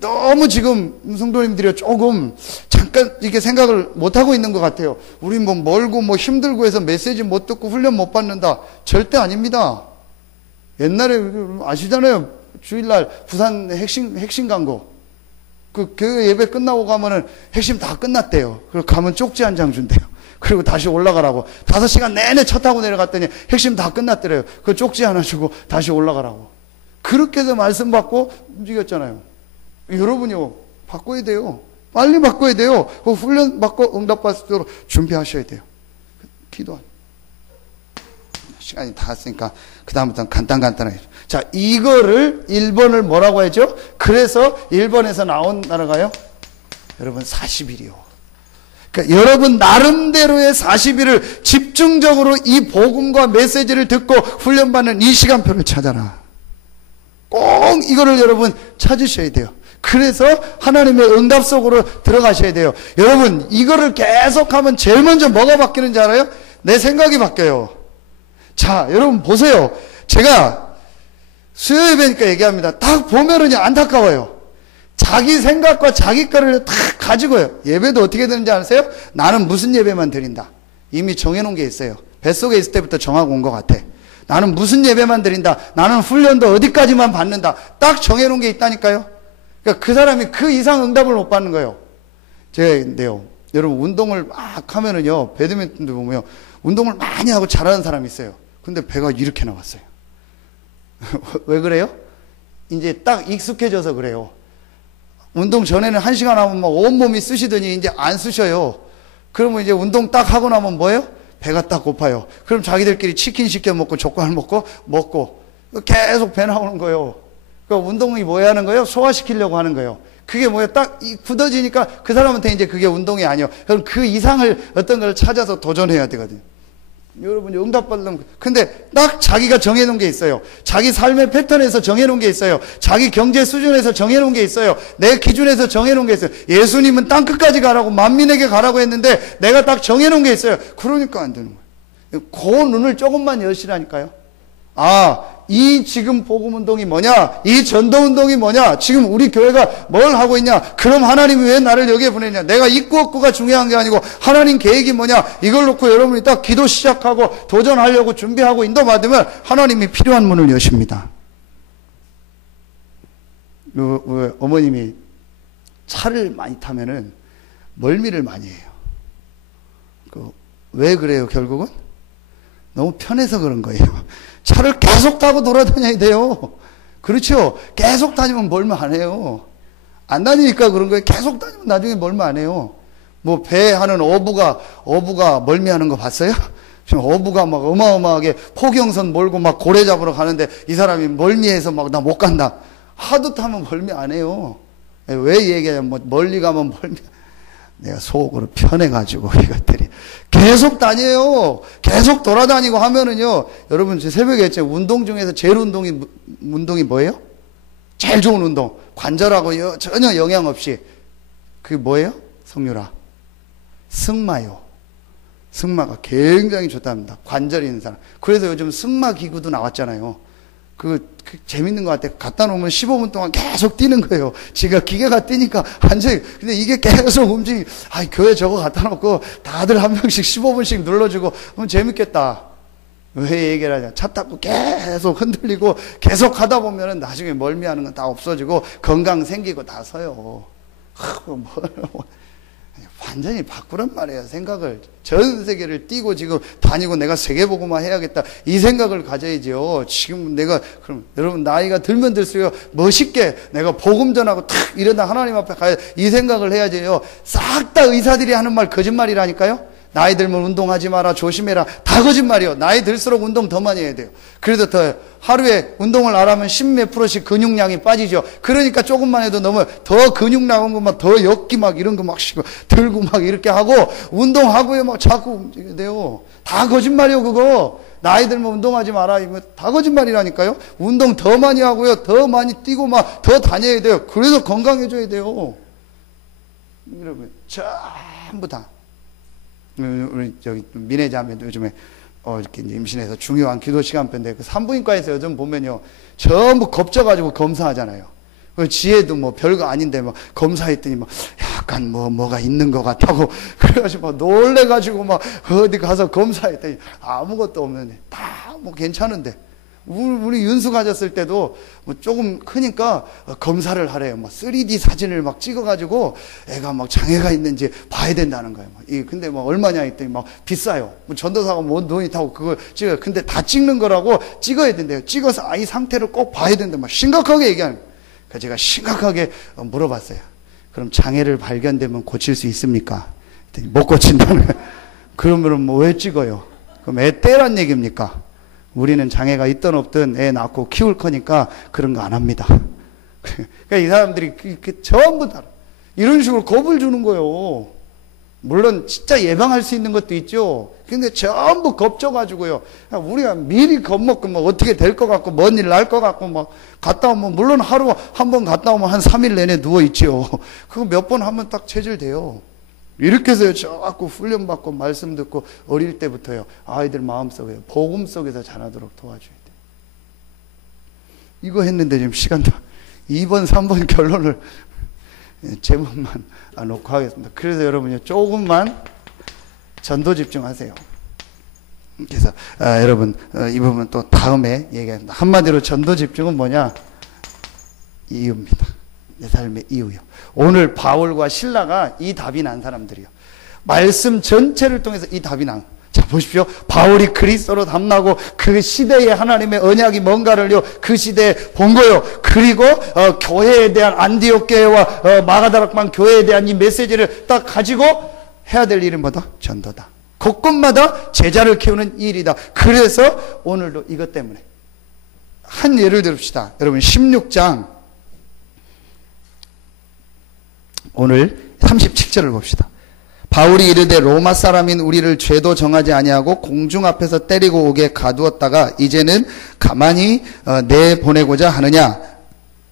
너무 지금 성도님들이 조금 잠깐 이렇게 생각을 못 하고 있는 것 같아요. 우리 멀고 힘들고 해서 메시지 못 듣고 훈련 못 받는다. 절대 아닙니다. 옛날에 아시잖아요. 주일날 부산 핵심 광고. 교회 예배 끝나고 가면은 핵심 다 끝났대요. 그리고 가면 쪽지 한 장 준대요. 그리고 다시 올라가라고. 5시간 내내 차 타고 내려갔더니 핵심 다 끝났더래요. 그 쪽지 하나 주고 다시 올라가라고. 그렇게 해서 말씀 받고 움직였잖아요. 여러분이요, 바꿔야 돼요. 빨리 바꿔야 돼요. 훈련 받고 응답 받을 수 있도록 준비하셔야 돼요. 기도하세요. 시간이 다 왔으니까 그다음부터는 간단하게. 자, 이거를 1번을 뭐라고 하죠? 그래서 1번에서 나온 나라가요? 여러분 40일이요. 그러니까 여러분 나름대로의 40일을 집중적으로 이 복음과 메시지를 듣고 훈련받는 이 시간표를 찾아라. 꼭 이거를 여러분 찾으셔야 돼요. 그래서 하나님의 응답 속으로 들어가셔야 돼요. 여러분 이거를 계속하면 제일 먼저 뭐가 바뀌는지 알아요? 내 생각이 바뀌어요. 자, 여러분 보세요. 제가 수요 예배니까 얘기합니다. 딱 보면은 안타까워요. 자기 생각과 자기 거를 딱 가지고요. 예배도 어떻게 되는지 아세요? 나는 무슨 예배만 드린다. 이미 정해놓은 게 있어요. 뱃속에 있을 때부터 정하고 온 것 같아. 나는 무슨 예배만 드린다. 나는 훈련도 어디까지만 받는다. 딱 정해놓은 게 있다니까요. 그러니까 그 사람이 그 이상 응답을 못 받는 거예요. 제가 근데요, 여러분 운동을 막 하면은요, 배드민턴도 보면요, 운동을 많이 하고 잘하는 사람이 있어요. 근데 배가 이렇게 나왔어요. 왜 그래요? 이제 딱 익숙해져서 그래요. 운동 전에는 1시간 하면 막 온몸이 쑤시더니 이제 안 쑤셔요. 그러면 이제 운동 딱 하고 나면 뭐예요? 배가 딱 고파요. 그럼 자기들끼리 치킨 시켜 먹고 족발 먹고 계속 배 나오는 거예요. 그러니까 운동이 뭐 하는 거예요? 소화시키려고 하는 거예요. 그게 뭐예요? 딱 굳어지니까 그 사람한테 이제 그게 운동이 아니에요. 그럼 그 이상을 어떤 걸 찾아서 도전해야 되거든요. 여러분이 응답받으려면. 근데 딱 자기가 정해놓은 게 있어요. 자기 삶의 패턴에서 정해놓은 게 있어요. 자기 경제 수준에서 정해놓은 게 있어요. 내 기준에서 정해놓은 게 있어요. 예수님은 땅끝까지 가라고 만민에게 가라고 했는데 내가 딱 정해놓은 게 있어요. 그러니까 안 되는 거예요. 그 눈을 조금만 여시라니까요. 아, 이 지금 복음운동이 뭐냐? 이 전도운동이 뭐냐? 지금 우리 교회가 뭘 하고 있냐? 그럼 하나님이 왜 나를 여기에 보냈냐? 내가 있고 없고가 중요한 게 아니고 하나님 계획이 뭐냐? 이걸 놓고 여러분이 딱 기도 시작하고 도전하려고 준비하고 인도받으면 하나님이 필요한 문을 여십니다. 어머님이 차를 많이 타면은 멀미를 많이 해요. 왜 그래요, 결국은? 너무 편해서 그런 거예요. 차를 계속 타고 돌아다녀야 돼요. 그렇죠? 계속 다니면 멀미 안 해요. 안 다니니까 그런 거예요. 계속 다니면 나중에 멀미 안 해요. 뭐, 배 하는 어부가 멀미하는 거 봤어요? 지금 어부가 막 어마어마하게 포경선 몰고 막 고래 잡으러 가는데 이 사람이 멀미해서 막 나 못 간다. 하도 타면 멀미 안 해요. 왜 얘기해요? 뭐, 멀리 가면 멀미. 내가 속으로 편해가지고 이것들이 계속 다녀요. 계속 돌아다니고 하면은요. 여러분 제 새벽에 했죠. 운동 중에서 제일 운동이 뭐예요? 제일 좋은 운동. 관절하고 전혀 영향 없이. 그게 뭐예요? 성유라. 승마요. 승마가 굉장히 좋답니다. 관절이 있는 사람. 그래서 요즘 승마 기구도 나왔잖아요. 그 재밌는 것 같아. 갖다 놓으면 15분 동안 계속 뛰는 거예요. 지가 기계가 뛰니까 완전히. 근데 이게 계속 교회 저거 갖다 놓고 다들 한 명씩 15분씩 눌러주고 그럼 재밌겠다. 왜 얘기를 하냐. 차 타고 계속 흔들리고 계속 하다 보면은 나중에 멀미하는 건 다 없어지고 건강 생기고 다 서요. 완전히 바꾸란 말이에요. 생각을. 전 세계를 뛰고 지금 다니고 내가 세계보고만 해야겠다. 이 생각을 가져야죠. 지금 내가 그럼 여러분 나이가 들면 들수록 멋있게 내가 복음 전하고 탁 이러다 하나님 앞에 가야 이 생각을 해야지요. 싹 다 의사들이 하는 말 거짓말이라니까요. 나이 들면 운동하지 마라, 조심해라. 다 거짓말이요. 나이 들수록 운동 더 많이 해야 돼요. 그래도 더 하루에 운동을 안 하면 10몇 프로씩 근육량이 빠지죠. 그러니까 조금만 해도 너무 더 근육 나온 거 막 더 엮기 막 이런 거 막 들고 막 이렇게 하고 운동하고요 막 자꾸 움직여야 돼요. 다 거짓말이요 그거. 나이 들면 운동하지 마라. 이거 다 거짓말이라니까요. 운동 더 많이 하고요. 더 많이 뛰고 막 더 다녀야 돼요. 그래서 건강해져야 돼요. 여러분 전부 다. 우리 저기 민혜 자매도 요즘에 이렇게 이제 임신해서 중요한 기도 시간표인데 그 산부인과에서 요즘 보면요 전부 겁져가지고 검사하잖아요. 그 지혜도 뭐 별거 아닌데 막 검사했더니 막 약간 뭐가 있는 것 같다고 그래가지고 막 놀래가지고 막 어디 가서 검사했더니 아무것도 없는데 다 뭐 괜찮은데. 우리 윤수 가졌을 때도 뭐 조금 크니까 검사를 하래요. 막 3D 사진을 막 찍어가지고 애가 막 장애가 있는지 봐야 된다는 거예요. 근데 뭐 얼마냐 했더니 막 비싸요. 뭐 전도사가 뭔 돈이 타고 그걸 찍어요. 근데 다 찍는 거라고 찍어야 된대요. 찍어서 아이 상태를 꼭 봐야 된다. 막 심각하게 얘기하는 거예요. 그래서 제가 심각하게 물어봤어요. 그럼 장애를 발견되면 고칠 수 있습니까? 했더니 못 고친다는 거예요. 그러면 뭐 왜 찍어요? 그럼 애 떼란 얘기입니까? 우리는 장애가 있든 없든 애 낳고 키울 거니까 그런 거 안 합니다. 그러니까 이 사람들이 전부 다 이런 식으로 겁을 주는 거예요. 물론 진짜 예방할 수 있는 것도 있죠. 근데 전부 겁줘가지고요. 우리가 미리 겁먹고 뭐 어떻게 될 것 같고 뭔 일 날 것 같고 막 갔다 오면 물론 하루 한 번 갔다 오면 한 3일 내내 누워있죠. 그거 몇 번 하면 딱 체질돼요. 이렇게 해서요, 자꾸 훈련받고 말씀 듣고 어릴 때부터요, 아이들 마음속에, 복음 속에서 자라도록 도와줘야 돼요. 이거 했는데 지금 시간도 2번, 3번 결론을 제목만 놓고 하겠습니다. 그래서 여러분요, 조금만 전도 집중하세요. 그래서, 여러분, 이 부분 또 다음에 얘기합니다. 한마디로 전도 집중은 뭐냐? 이유입니다. 내 삶의 이유요. 오늘 바울과 실라가 이 답이 난 사람들이요. 말씀 전체를 통해서 이 답이 난. 자, 보십시오. 바울이 그리스도로 담나고 그 시대에 하나님의 언약이 뭔가를요, 그 시대에 본 거요. 그리고, 교회에 대한 안디옥 교회와 마가다락방 교회에 대한 이 메시지를 딱 가지고 해야 될 일은 뭐다? 전도다. 곳곳마다 제자를 키우는 일이다. 그래서 오늘도 이것 때문에. 한 예를 들읍시다. 여러분, 16장. 오늘 37절을 봅시다. 바울이 이르되 로마 사람인 우리를 죄도 정하지 아니하고 공중 앞에서 때리고 오게 가두었다가 이제는 가만히 내보내고자 하느냐?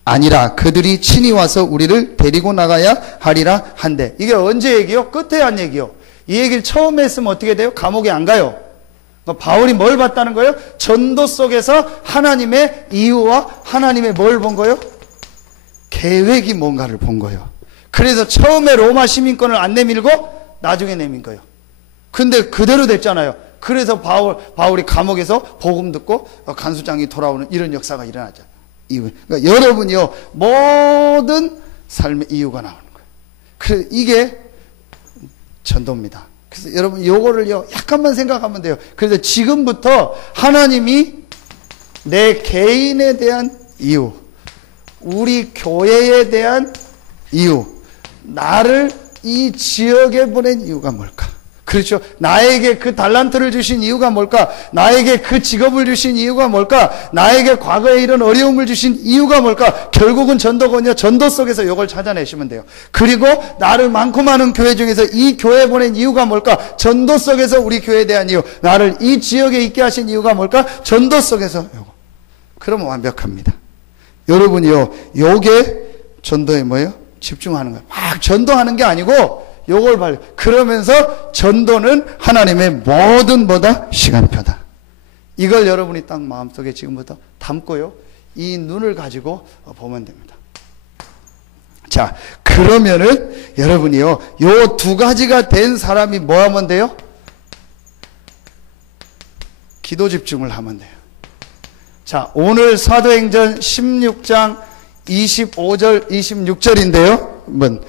아니라 그들이 친히 와서 우리를 데리고 나가야 하리라 한대. 이게 언제 얘기요? 끝에 한 얘기요. 이 얘기를 처음에 했으면 어떻게 돼요? 감옥에 안 가요. 그러니까 바울이 뭘 봤다는 거예요? 전도 속에서 하나님의 이유와 하나님의 뭘 본 거예요? 계획이 뭔가를 본 거예요. 그래서 처음에 로마 시민권을 안 내밀고 나중에 내민 거예요. 근데 그대로 됐잖아요. 그래서 바울이 감옥에서 복음 듣고 간수장이 돌아오는 이런 역사가 일어나죠. 그러니까 여러분이요, 모든 삶의 이유가 나오는 거예요. 그래서 이게 전도입니다. 그래서 여러분 요거를요 약간만 생각하면 돼요. 그래서 지금부터 하나님이 내 개인에 대한 이유, 우리 교회에 대한 이유, 나를 이 지역에 보낸 이유가 뭘까? 그렇죠. 나에게 그 달란트를 주신 이유가 뭘까? 나에게 그 직업을 주신 이유가 뭘까? 나에게 과거에 이런 어려움을 주신 이유가 뭘까? 결국은 전도군요. 전도 속에서 이걸 찾아내시면 돼요. 그리고 나를 많고 많은 교회 중에서 이 교회에 보낸 이유가 뭘까? 전도 속에서 우리 교회에 대한 이유. 나를 이 지역에 있게 하신 이유가 뭘까? 전도 속에서 요거. 그러면 완벽합니다. 여러분이요, 요게 전도에 뭐예요? 집중하는 거예요. 막 전도하는 게 아니고 요걸 발. 그러면서 전도는 하나님의 모든 보다 시간표다. 이걸 여러분이 딱 마음속에 지금부터 담고요, 이 눈을 가지고 보면 됩니다. 자, 그러면은 여러분이요, 요 두 가지가 된 사람이 뭐 하면 돼요? 기도 집중을 하면 돼요. 자, 오늘 사도행전 16장 25절 26절인데요 한번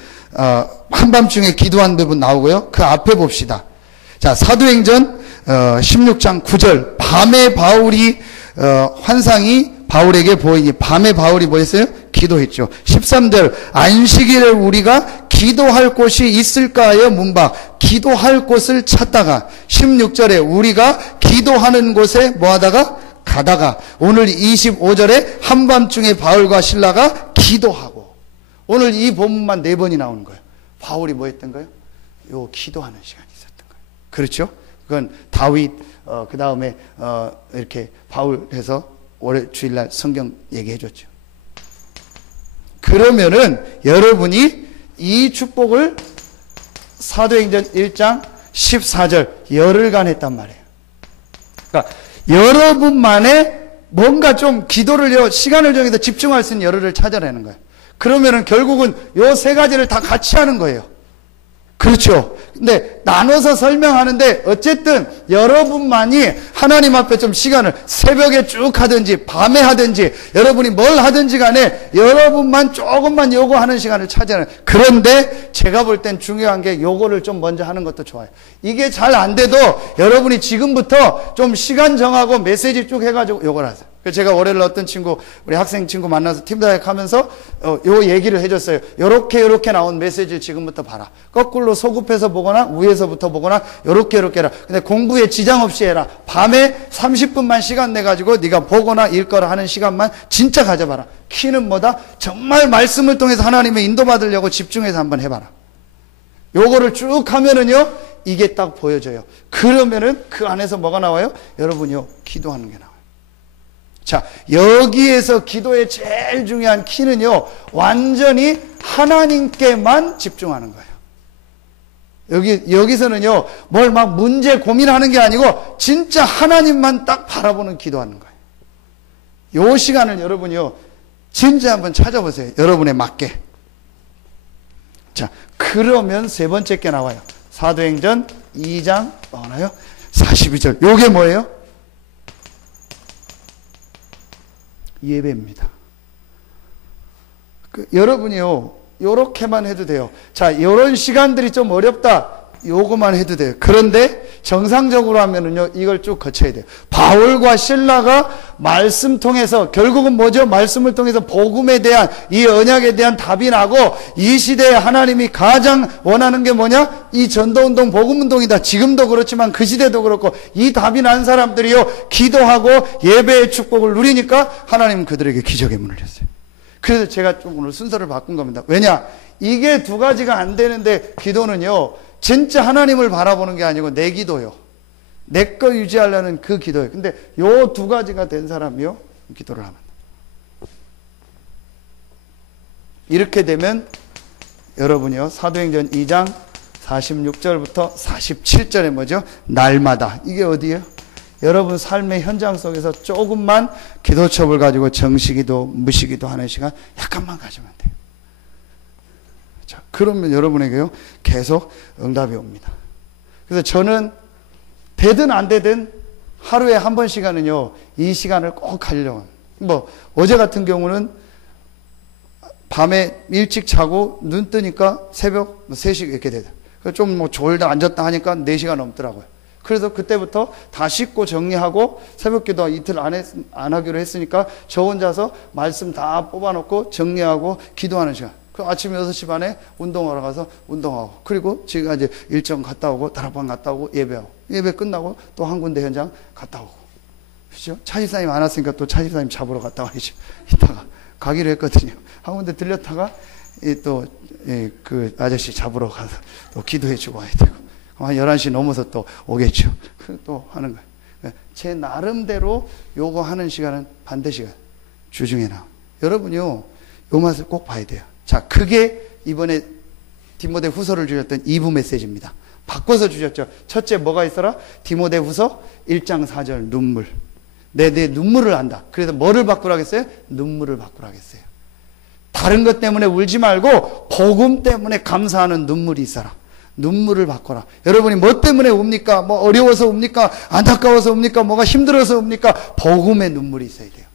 한밤중에 기도한 부분 나오고요. 그 앞에 봅시다. 자, 사도행전 16장 9절. 밤에 바울이 환상이 바울에게 보이니 밤에 바울이 뭐 했어요? 기도했죠. 13절. 안식일에 우리가 기도할 곳이 있을까 하여 문바. 기도할 곳을 찾다가 16절에 우리가 기도하는 곳에 뭐 하다가? 가다가. 오늘 25절에 한밤중에 바울과 실라가 기도하고. 오늘 이 본문만 4번이 나오는 거예요. 바울이 뭐 했던 거예요? 요 기도하는 시간이 있었던 거예요. 그렇죠? 그건 다윗, 그 다음에, 이렇게 바울 해서 올해 주일날 성경 얘기해 줬죠. 그러면은 여러분이 이 축복을 사도행전 1장 14절 열흘간 했단 말이에요. 그러니까 여러분만의 뭔가 좀 기도를요, 시간을 정해서 집중할 수 있는 열흘을 찾아내는 거예요. 그러면은 결국은 요 3가지를 다 같이 하는 거예요. 그렇죠. 근데 나눠서 설명하는데 어쨌든 여러분만이 하나님 앞에 좀 시간을 새벽에 쭉 하든지 밤에 하든지 여러분이 뭘 하든지 간에 여러분만 조금만 요구하는 시간을 찾아내는. 그런데 제가 볼 땐 중요한 게 요거를 좀 먼저 하는 것도 좋아요. 이게 잘 안 돼도 여러분이 지금부터 좀 시간 정하고 메시지 쭉 해가지고 요걸 하세요. 제가 월요일 어떤 친구, 우리 학생 친구 만나서 팀다이렉 하면서 요 얘기를 해줬어요. 요렇게 나온 메시지를 지금부터 봐라. 거꾸로 소급해서 보거나 위에서부터 보거나 요렇게 해라. 근데 공부에 지장 없이 해라. 밤에 30분만 시간 내가지고 네가 보거나 읽거나 하는 시간만 진짜 가져봐라. 키는 뭐다? 정말 말씀을 통해서 하나님의 인도받으려고 집중해서 한번 해봐라. 요거를 쭉 하면은요, 이게 딱 보여져요. 그러면은 그 안에서 뭐가 나와요? 여러분이요, 기도하는 게 나와요. 자, 여기에서 기도의 제일 중요한 키는요, 완전히 하나님께만 집중하는 거예요. 여기서는요, 뭘 막 문제 고민하는 게 아니고, 진짜 하나님만 딱 바라보는 기도하는 거예요. 요 시간을 여러분이요, 진짜 한번 찾아보세요. 여러분에 맞게. 자, 그러면 3번째 게 나와요. 사도행전 2장, 나오나요? 42절. 요게 뭐예요? 예배입니다. 여러분이요, 요렇게만 해도 돼요. 자, 요런 시간들이 좀 어렵다. 요거만 해도 돼요. 그런데 정상적으로 하면은요, 이걸 쭉 거쳐야 돼요. 바울과 실라가 말씀 통해서, 결국은 뭐죠? 말씀을 통해서 복음에 대한, 이 언약에 대한 답이 나고, 이 시대에 하나님이 가장 원하는 게 뭐냐? 이 전도운동, 복음운동이다. 지금도 그렇지만 그 시대도 그렇고, 이 답이 난 사람들이요, 기도하고 예배의 축복을 누리니까 하나님은 그들에게 기적의 문을 였어요. 그래서 제가 좀 오늘 순서를 바꾼 겁니다. 왜냐? 이게 2가지가 안 되는데, 기도는요, 진짜 하나님을 바라보는 게 아니고 내 기도요. 내 거 유지하려는 그 기도예요. 근데 요 2가지가 된 사람이요, 기도를 하면. 이렇게 되면 여러분이요, 사도행전 2장 46절부터 47절에 뭐죠? 날마다. 이게 어디예요? 여러분 삶의 현장 속에서 조금만 기도첩을 가지고 정시기도, 무시기도 하는 시간 약간만 가지면 돼요. 자, 그러면 여러분에게요, 계속 응답이 옵니다. 그래서 저는 되든 안 되든 하루에 한 번 시간은요, 이 시간을 꼭 가려고. 뭐, 어제 같은 경우는 밤에 일찍 자고 눈 뜨니까 새벽 3시 이렇게 되다. 좀 뭐 졸다 앉았다 하니까 4시가 넘더라고요. 그래서 그때부터 다 씻고 정리하고 새벽 기도 이틀 안 하기로 했으니까 저 혼자서 말씀 다 뽑아놓고 정리하고 기도하는 시간. 그 아침 6시 반에 운동하러 가서 운동하고, 그리고 지금 이제 일정 갔다 오고, 다락방 갔다 오고, 예배하고, 예배 끝나고 또 한 군데 현장 갔다 오고. 그죠? 차집사님 안 왔으니까 또 차집사님 잡으러 갔다 와야죠. 이따가 가기로 했거든요. 한 군데 들렸다가 또 그 아저씨 잡으러 가서 또 기도해 주고 와야 되고, 한 11시 넘어서 또 오겠죠. 또 하는 거예요. 제 나름대로 요거 하는 시간은 반드시 주중에 나와요. 여러분요, 요 맛을 꼭 봐야 돼요. 자, 그게 이번에 디모데 후서를 주셨던 2부 메시지입니다. 바꿔서 주셨죠. 첫째 뭐가 있어라? 디모데 후서 1장 4절 눈물. 내 눈물을 안다. 그래서 뭐를 바꾸라겠어요? 눈물을 바꾸라겠어요. 다른 것 때문에 울지 말고 복음 때문에 감사하는 눈물이 있어라. 눈물을 바꿔라. 여러분이 뭐 때문에 웁니까? 뭐 어려워서 웁니까? 안타까워서 웁니까? 뭐가 힘들어서 웁니까? 복음의 눈물이 있어야 돼요.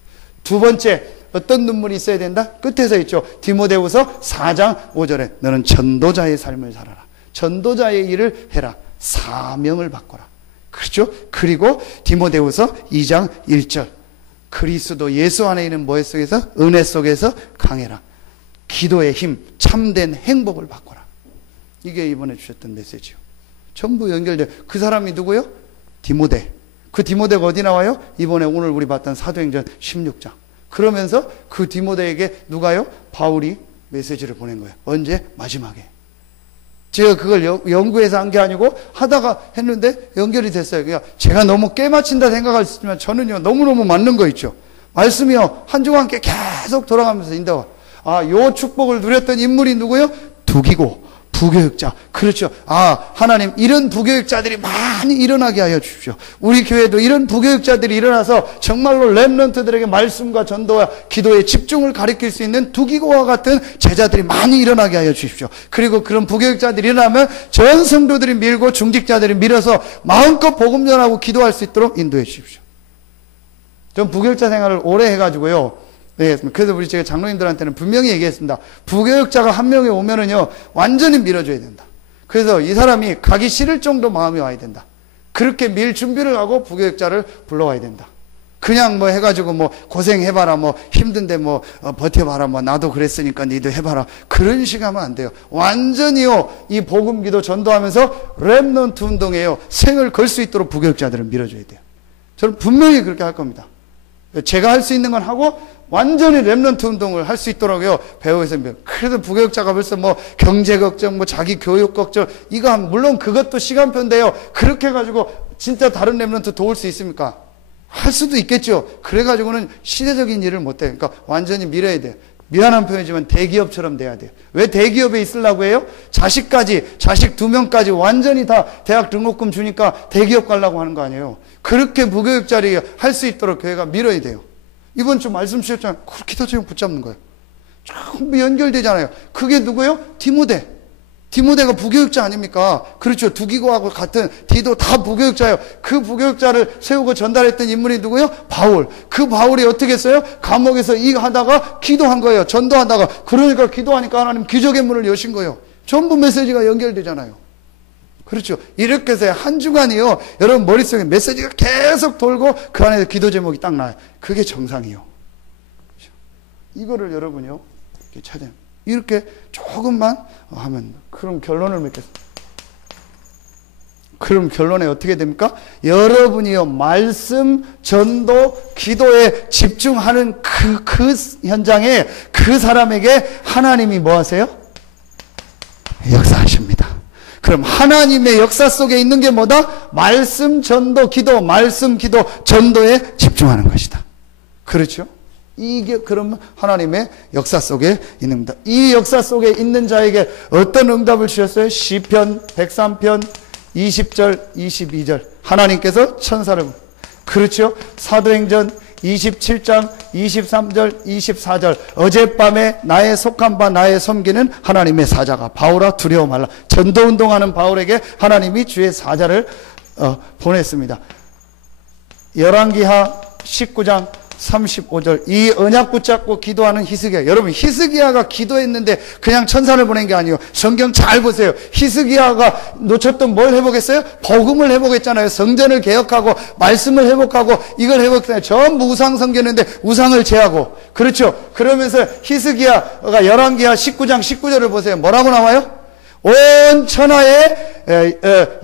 두 번째, 어떤 눈물이 있어야 된다? 끝에서 있죠. 디모데후서 4장 5절에 너는 전도자의 삶을 살아라. 전도자의 일을 해라. 사명을 바꿔라. 그렇죠? 그리고 디모데후서 2장 1절 그리스도 예수 안에 있는 뭐 속에서? 은혜 속에서 강해라. 기도의 힘, 참된 행복을 바꿔라. 이게 이번에 주셨던 메시지요. 전부 연결돼. 그 사람이 누구요? 디모데. 그 디모데가 어디 나와요? 이번에 오늘 우리 봤던 사도행전 16장. 그러면서 그 디모데에게 누가요? 바울이 메시지를 보낸 거예요. 언제? 마지막에. 제가 그걸 연구해서 한 게 아니고 하다가 했는데 연결이 됐어요. 그러니까 제가 너무 깨맞춘다 생각할 수 있지만 저는요, 너무너무 맞는 거 있죠. 말씀이요, 한 주간 함께 계속 돌아가면서 인도가. 요 축복을 누렸던 인물이 누구요? 두기고, 부교육자. 그렇죠. 하나님, 이런 부교육자들이 많이 일어나게 하여 주십시오. 우리 교회도 이런 부교육자들이 일어나서 정말로 렘넌트들에게 말씀과 전도와 기도에 집중을 가리킬 수 있는 두기고와 같은 제자들이 많이 일어나게 하여 주십시오. 그리고 그런 부교육자들이 일어나면 전 성도들이 밀고 중직자들이 밀어서 마음껏 복음 전하고 기도할 수 있도록 인도해 주십시오. 전 부교육자 생활을 오래 해가지고요. 네, 그래서 우리 제가 장로님들한테는 분명히 얘기했습니다. 부교육자가 한 명이 오면은요, 완전히 밀어줘야 된다. 그래서 이 사람이 가기 싫을 정도 마음이 와야 된다. 그렇게 밀 준비를 하고 부교육자를 불러와야 된다. 그냥 뭐 해가지고 뭐 고생해봐라, 뭐 힘든데 뭐 버텨봐라, 뭐 나도 그랬으니까 니도 해봐라. 그런 식으로 하면 안 돼요. 완전히요, 이 복음기도 전도하면서 렘넌트 운동에요, 생을 걸 수 있도록 부교육자들을 밀어줘야 돼요. 저는 분명히 그렇게 할 겁니다. 제가 할 수 있는 건 하고 완전히 렘넌트 운동을 할 수 있도록요, 배우에서. 그래도 부교육자가 벌써 뭐 경제 걱정, 뭐 자기 교육 걱정, 이거 물론 그것도 시간표인데요, 그렇게 해가지고 진짜 다른 렘넌트 도울 수 있습니까? 할 수도 있겠죠. 그래가지고는 시대적인 일을 못해요. 그러니까 완전히 밀어야 돼요. 미안한 표현이지만 대기업처럼 돼야 돼요. 왜 대기업에 있으려고 해요? 자식 2명까지 완전히 다 대학 등록금 주니까 대기업 가려고 하는 거 아니에요. 그렇게 부교육자리 할 수 있도록 교회가 밀어야 돼요. 이번 주 말씀 주셨잖아요. 그렇게 더 지금 붙잡는 거예요. 전부 연결되잖아요. 그게 누구예요? 디모데가 부교육자 아닙니까? 그렇죠. 두기고하고 같은 디도 다 부교육자예요. 그 부교육자를 세우고 전달했던 인물이 누구예요? 바울. 그 바울이 어떻게 했어요? 감옥에서 하다가 기도한 거예요. 전도하다가. 그러니까 기도하니까 하나님 기적의 문을 여신 거예요. 전부 메시지가 연결되잖아요. 그렇죠. 이렇게 해서 한 주간이요, 여러분 머릿속에 메시지가 계속 돌고 그 안에서 기도 제목이 딱 나와요. 그게 정상이에요. 그렇죠? 이거를 여러분이요, 이렇게 찾아요. 이렇게 조금만 하면, 그럼 결론을 맺겠습니다. 그럼 결론에 어떻게 됩니까? 여러분이요, 말씀, 전도, 기도에 집중하는 그 현장에 그 사람에게 하나님이 뭐 하세요? 역사하십니다. 그럼 하나님의 역사 속에 있는 게 뭐다? 말씀, 전도, 기도, 말씀, 기도, 전도에 집중하는 것이다. 그렇죠? 이게 그러면 하나님의 역사 속에 있는 겁니다. 이 역사 속에 있는 자에게 어떤 응답을 주셨어요? 시편 103편 20절, 22절. 하나님께서 천사를 그렇죠? 사도행전 27장 23절 24절 어젯밤에 나의 속한 바 나의 섬기는 하나님의 사자가 바울아 두려워 말라. 전도운동하는 바울에게 하나님이 주의 사자를 보냈습니다. 열왕기하 19장 35절 이 언약 붙잡고 기도하는 히스기야. 여러분 히스기야가 기도했는데 그냥 천사를 보낸 게 아니에요. 성경 잘 보세요. 히스기야가 놓쳤던 뭘 회복했어요? 복음을 회복했잖아요. 성전을 개혁하고 말씀을 회복하고 이걸 회복했잖아요. 전부 우상 섬겼는데 우상을 제하고 그렇죠. 그러면서 히스기야가 열왕기하 19장 19절을 보세요. 뭐라고 나와요? 온 천하에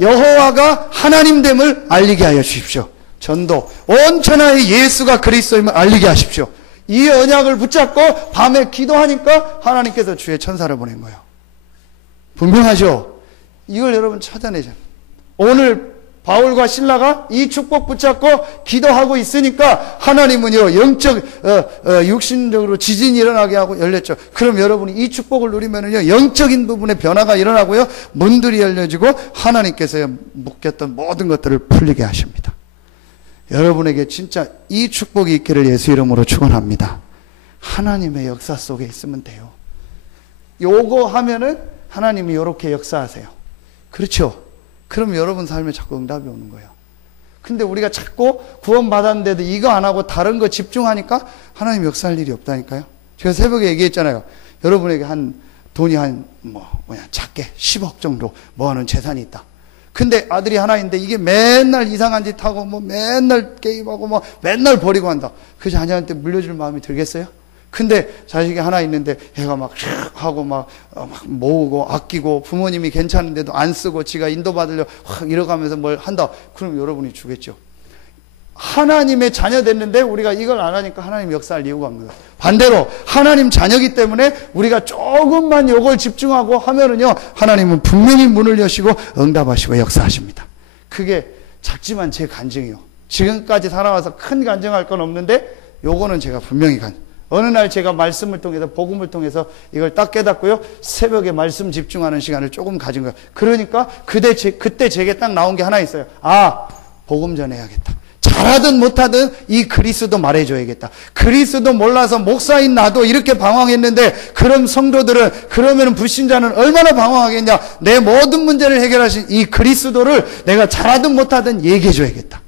여호와가 하나님됨을 알리게 하여 주십시오. 전도 온 천하에 예수가 그리스도임을 알리게 하십시오. 이 언약을 붙잡고 밤에 기도하니까 하나님께서 주의 천사를 보낸 거예요. 분명하죠? 이걸 여러분 찾아내죠. 오늘 바울과 실라가 이 축복 붙잡고 기도하고 있으니까 하나님은요 영적 육신적으로 지진이 일어나게 하고 열렸죠. 그럼 여러분이 이 축복을 누리면은요 영적인 부분에 변화가 일어나고요 문들이 열려지고 하나님께서요 묶였던 모든 것들을 풀리게 하십니다. 여러분에게 진짜 이 축복이 있기를 예수 이름으로 축원합니다. 하나님의 역사 속에 있으면 돼요. 요거 하면은 하나님이 이렇게 역사하세요. 그렇죠? 그럼 여러분 삶에 자꾸 응답이 오는 거예요. 근데 우리가 자꾸 구원받았는데도 이거 안 하고 다른 거 집중하니까 하나님 역사할 일이 없다니까요. 제가 새벽에 얘기했잖아요. 여러분에게 돈이 작게 10억 정도 모아놓은 재산이 있다. 근데 아들이 하나 있는데 이게 맨날 이상한 짓 하고 맨날 게임하고 맨날 버리고 한다. 그 자녀한테 물려줄 마음이 들겠어요? 근데 자식이 하나 있는데 얘가 막 하고 막 모으고 아끼고 부모님이 괜찮은데도 안 쓰고 지가 인도받으려 이러가면서 뭘 한다. 그럼 여러분이 주겠죠. 하나님의 자녀 됐는데 우리가 이걸 안 하니까 하나님 역사할 이유가 없는 거예요. 반대로 하나님 자녀이기 때문에 우리가 조금만 요걸 집중하고 하면은요 하나님은 분명히 문을 여시고 응답하시고 역사하십니다. 그게 작지만 제 간증이요. 지금까지 살아와서 큰 간증할 건 없는데 요거는 제가 분명히 어느 날 제가 말씀을 통해서 복음을 통해서 이걸 딱 깨닫고요 새벽에 말씀 집중하는 시간을 조금 가진 거예요. 그러니까 그때 제게 딱 나온 게 하나 있어요. 복음 전해야겠다. 잘하든 못하든 이 그리스도 말해줘야겠다. 그리스도 몰라서 목사인 나도 이렇게 방황했는데 그럼 성도들은 그러면 불신자는 얼마나 방황하겠냐. 내 모든 문제를 해결하신 이 그리스도를 내가 잘하든 못하든 얘기해줘야겠다.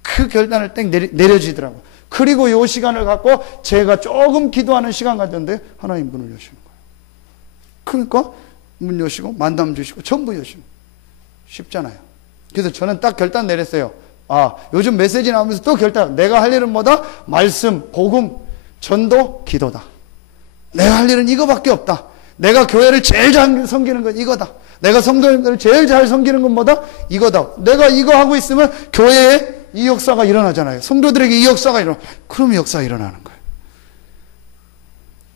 그 결단을 딱 내려지더라고요. 그리고 이 시간을 갖고 제가 조금 기도하는 시간 가졌는데 하나님 문을 여시는 거예요. 그러니까 문 여시고 만남 주시고 전부 여시고 쉽잖아요. 그래서 저는 딱 결단 내렸어요. 요즘 메시지 나오면서 또 결단. 내가 할 일은 뭐다? 말씀, 복음, 전도, 기도다. 내가 할 일은 이거밖에 없다. 내가 교회를 제일 잘 섬기는 건 이거다. 내가 성도님들을 제일 잘 섬기는 건 뭐다? 이거다. 내가 이거 하고 있으면 교회에 이 역사가 일어나잖아요. 성도들에게 이 역사가 일어나. 그럼 역사가 일어나는 거예요.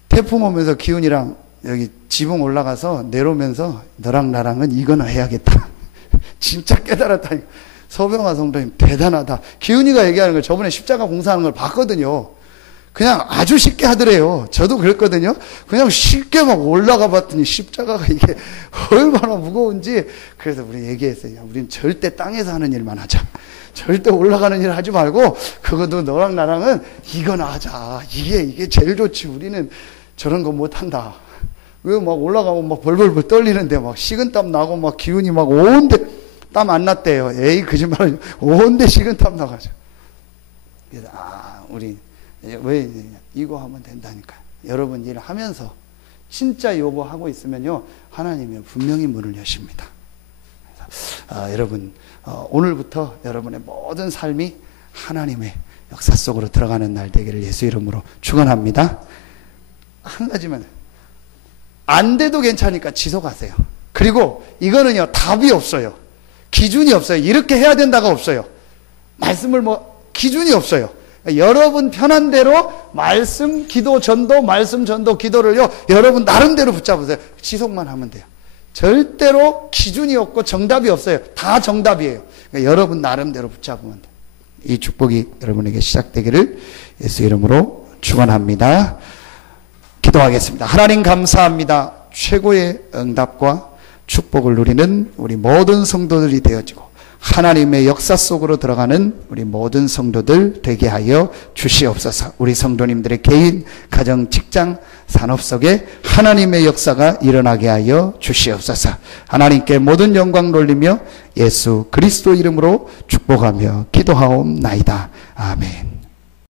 태풍 오면서 기훈이랑 여기 지붕 올라가서 내려오면서 너랑 나랑은 이거나 해야겠다. 진짜 깨달았다니까. 서병아 성도님 대단하다. 기훈이가 얘기하는 걸 저번에 십자가 공사하는 걸 봤거든요. 그냥 아주 쉽게 하더래요. 저도 그랬거든요. 그냥 쉽게 막 올라가 봤더니 십자가가 이게 얼마나 무거운지. 그래서 우리 얘기했어요. 우린 절대 땅에서 하는 일만 하자. 절대 올라가는 일 하지 말고 그것도 너랑 나랑은 이거나 하자. 이게 제일 좋지. 우리는 저런 거 못한다. 왜 막 올라가면 막 벌벌벌 떨리는데 막 식은땀 나고 막 기운이 막 온데 땀 안 났대요. 에이, 거짓말. 온데 식은땀 나가죠. 그래서, 우리, 왜, 이거 하면 된다니까요. 여러분 일 하면서, 진짜 요거 하고 있으면요, 하나님이 분명히 문을 여십니다. 그래서, 여러분, 오늘부터 여러분의 모든 삶이 하나님의 역사 속으로 들어가는 날 되기를 예수 이름으로 축원합니다. 한 가지만, 안 돼도 괜찮으니까 지속하세요. 그리고 이거는요, 답이 없어요. 기준이 없어요. 이렇게 해야 된다가 없어요. 말씀을 기준이 없어요. 여러분 편한 대로 말씀, 기도, 전도, 말씀, 전도, 기도를요, 여러분 나름대로 붙잡으세요. 지속만 하면 돼요. 절대로 기준이 없고 정답이 없어요. 다 정답이에요. 그러니까 여러분 나름대로 붙잡으면 돼요. 이 축복이 여러분에게 시작되기를 예수 이름으로 축원합니다. 기도하겠습니다. 하나님 감사합니다. 최고의 응답과 축복을 누리는 우리 모든 성도들이 되어지고 하나님의 역사 속으로 들어가는 우리 모든 성도들 되게 하여 주시옵소서. 우리 성도님들의 개인, 가정, 직장, 산업 속에 하나님의 역사가 일어나게 하여 주시옵소서. 하나님께 모든 영광 돌리며 예수 그리스도 이름으로 축복하며 기도하옵나이다. 아멘.